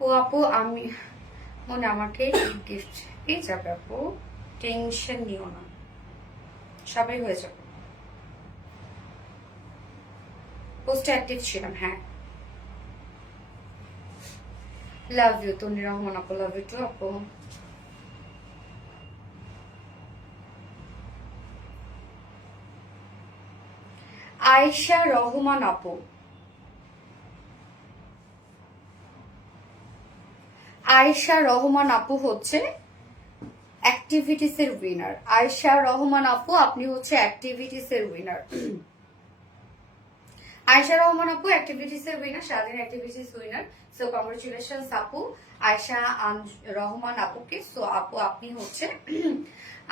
ও আপু আমি মনে আমাকে গিফট পেয়ে যাবে আপু, টেনশন নিও না, সবাই হয়ে যাবে। পোস্ট অ্যাক্টিভ ছিলাম। হ্যাঁ লাভ ইউ তন্নি রহমান আপু, লাভ ইউ টু আপু। আয়েশা রহমান আপু, আয়েশা রহমান আপু হচ্ছে অ্যাক্টিভিটিস এর উইনার। আয়েশা রহমান আপু আপনি হচ্ছে অ্যাক্টিভিটিস এর উইনার। আয়েশা রহমান আপু অ্যাক্টিভিটিস এর উইনার, সারাদিন অ্যাক্টিভিটিস উইনার। সো কংগ্রেচুলেশনস আপু আয়েশা রহমান আপুকে। সো আপু আপনি হচ্ছে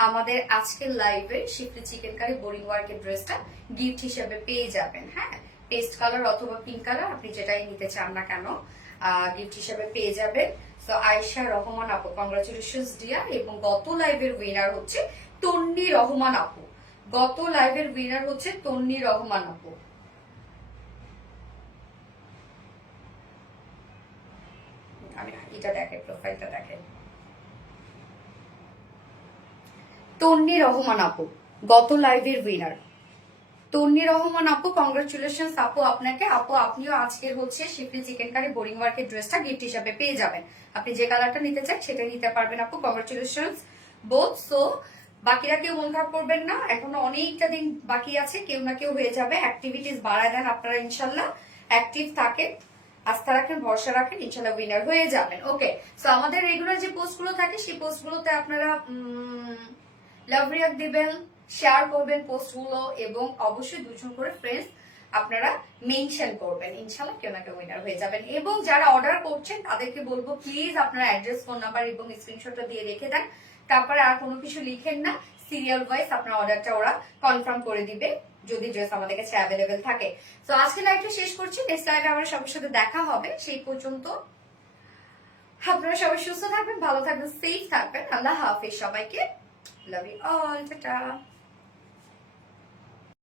আমাদের আজকের লাইভে শিফলি চিকেন কারি বোরিং ওয়ার্কের ড্রেসটা গিফট হিসেবে পেয়ে যাবেন। হ্যাঁ পেস্ট কালার অথবা পিঙ্ক কালার আপনি যেটাই নিতে চান না কেন গিফট হিসেবে পেয়ে যাবেন। সো আয়েশা রহমান আপু কংগ্রেচুলেশনস ডিয়ার। এবং গত লাইভের উইনার হচ্ছে তন্নি রহমান আপু। গত লাইভের উইনার হচ্ছে তন্নি রহমান আপু। আমি এটা দেখে প্রোফাইলটা দেখে, তন্নি রহমান আপু গত লাইভের উইনার। তন্নি রহমান আপু কংগ্রেচুলেশনস আপু আপনাকে। আপু আপনিও আজকের হচ্ছে শিফলি চিকেন কারি বোরিং ওয়ার্কের ড্রেসটা গিফট হিসাবে পেয়ে যাবেন। আপনি যে কালারটা নিতে চান সেটাই নিতে পারবেন আপু। Congratulations both. সো বাকিরা কেউ মন খারাপ করবেন না, এখনো অনেকটা দিন বাকি আছে, কেউ না কেউ হয়ে যাবে। অ্যাক্টিভিটিস বাড়ায় দেন আপনারা, ইনশাল্লাহ অ্যাক্টিভ থাকেন, আস্থা রাখেন, ভরসা রাখেন, ইনশাল্লাহ উইনার হয়ে যাবেন। ওকে সো আমাদের রেগুলার যে পোস্টগুলো থাকে সেই পোস্টগুলোতে আপনারা লাভ রিয়াক্ট দিবেন, শেয়ার করবেন পোস্টগুলো, এবং অবশ্যই দুজন করে ফ্রেন্ডস আপনারা মেনশন করবেন, ইনশাল্লাহ কেউ না কেউ উইনার হয়ে যাবেন। এবং যারা অর্ডার করছেন তাদেরকে বলবো প্লিজ আপনারা অ্যাড্রেস ফোন নাম্বার এবং স্ক্রিনশটটা দিয়ে রেখে দেন, তারপরে আর কোনো কিছু লিখেন না, সিরিয়াল ওয়াইজ আপনার অর্ডারটা ওরা কনফার্ম করে দিবে যদি ড্রেস আমাদের কাছে অ্যাভেলেবেল থাকে। তো আজকে লাইভটা শেষ করছি, নেক্সট লাইভে আমার সবার সাথে দেখা হবে। সেই পর্যন্ত আপনারা সবাই সুস্থ থাকবেন, ভালো থাকবেন, সেফ থাকবেন। আল্লাহ হাফেজ সবাইকে, লাভ ইউ অল, টাটা।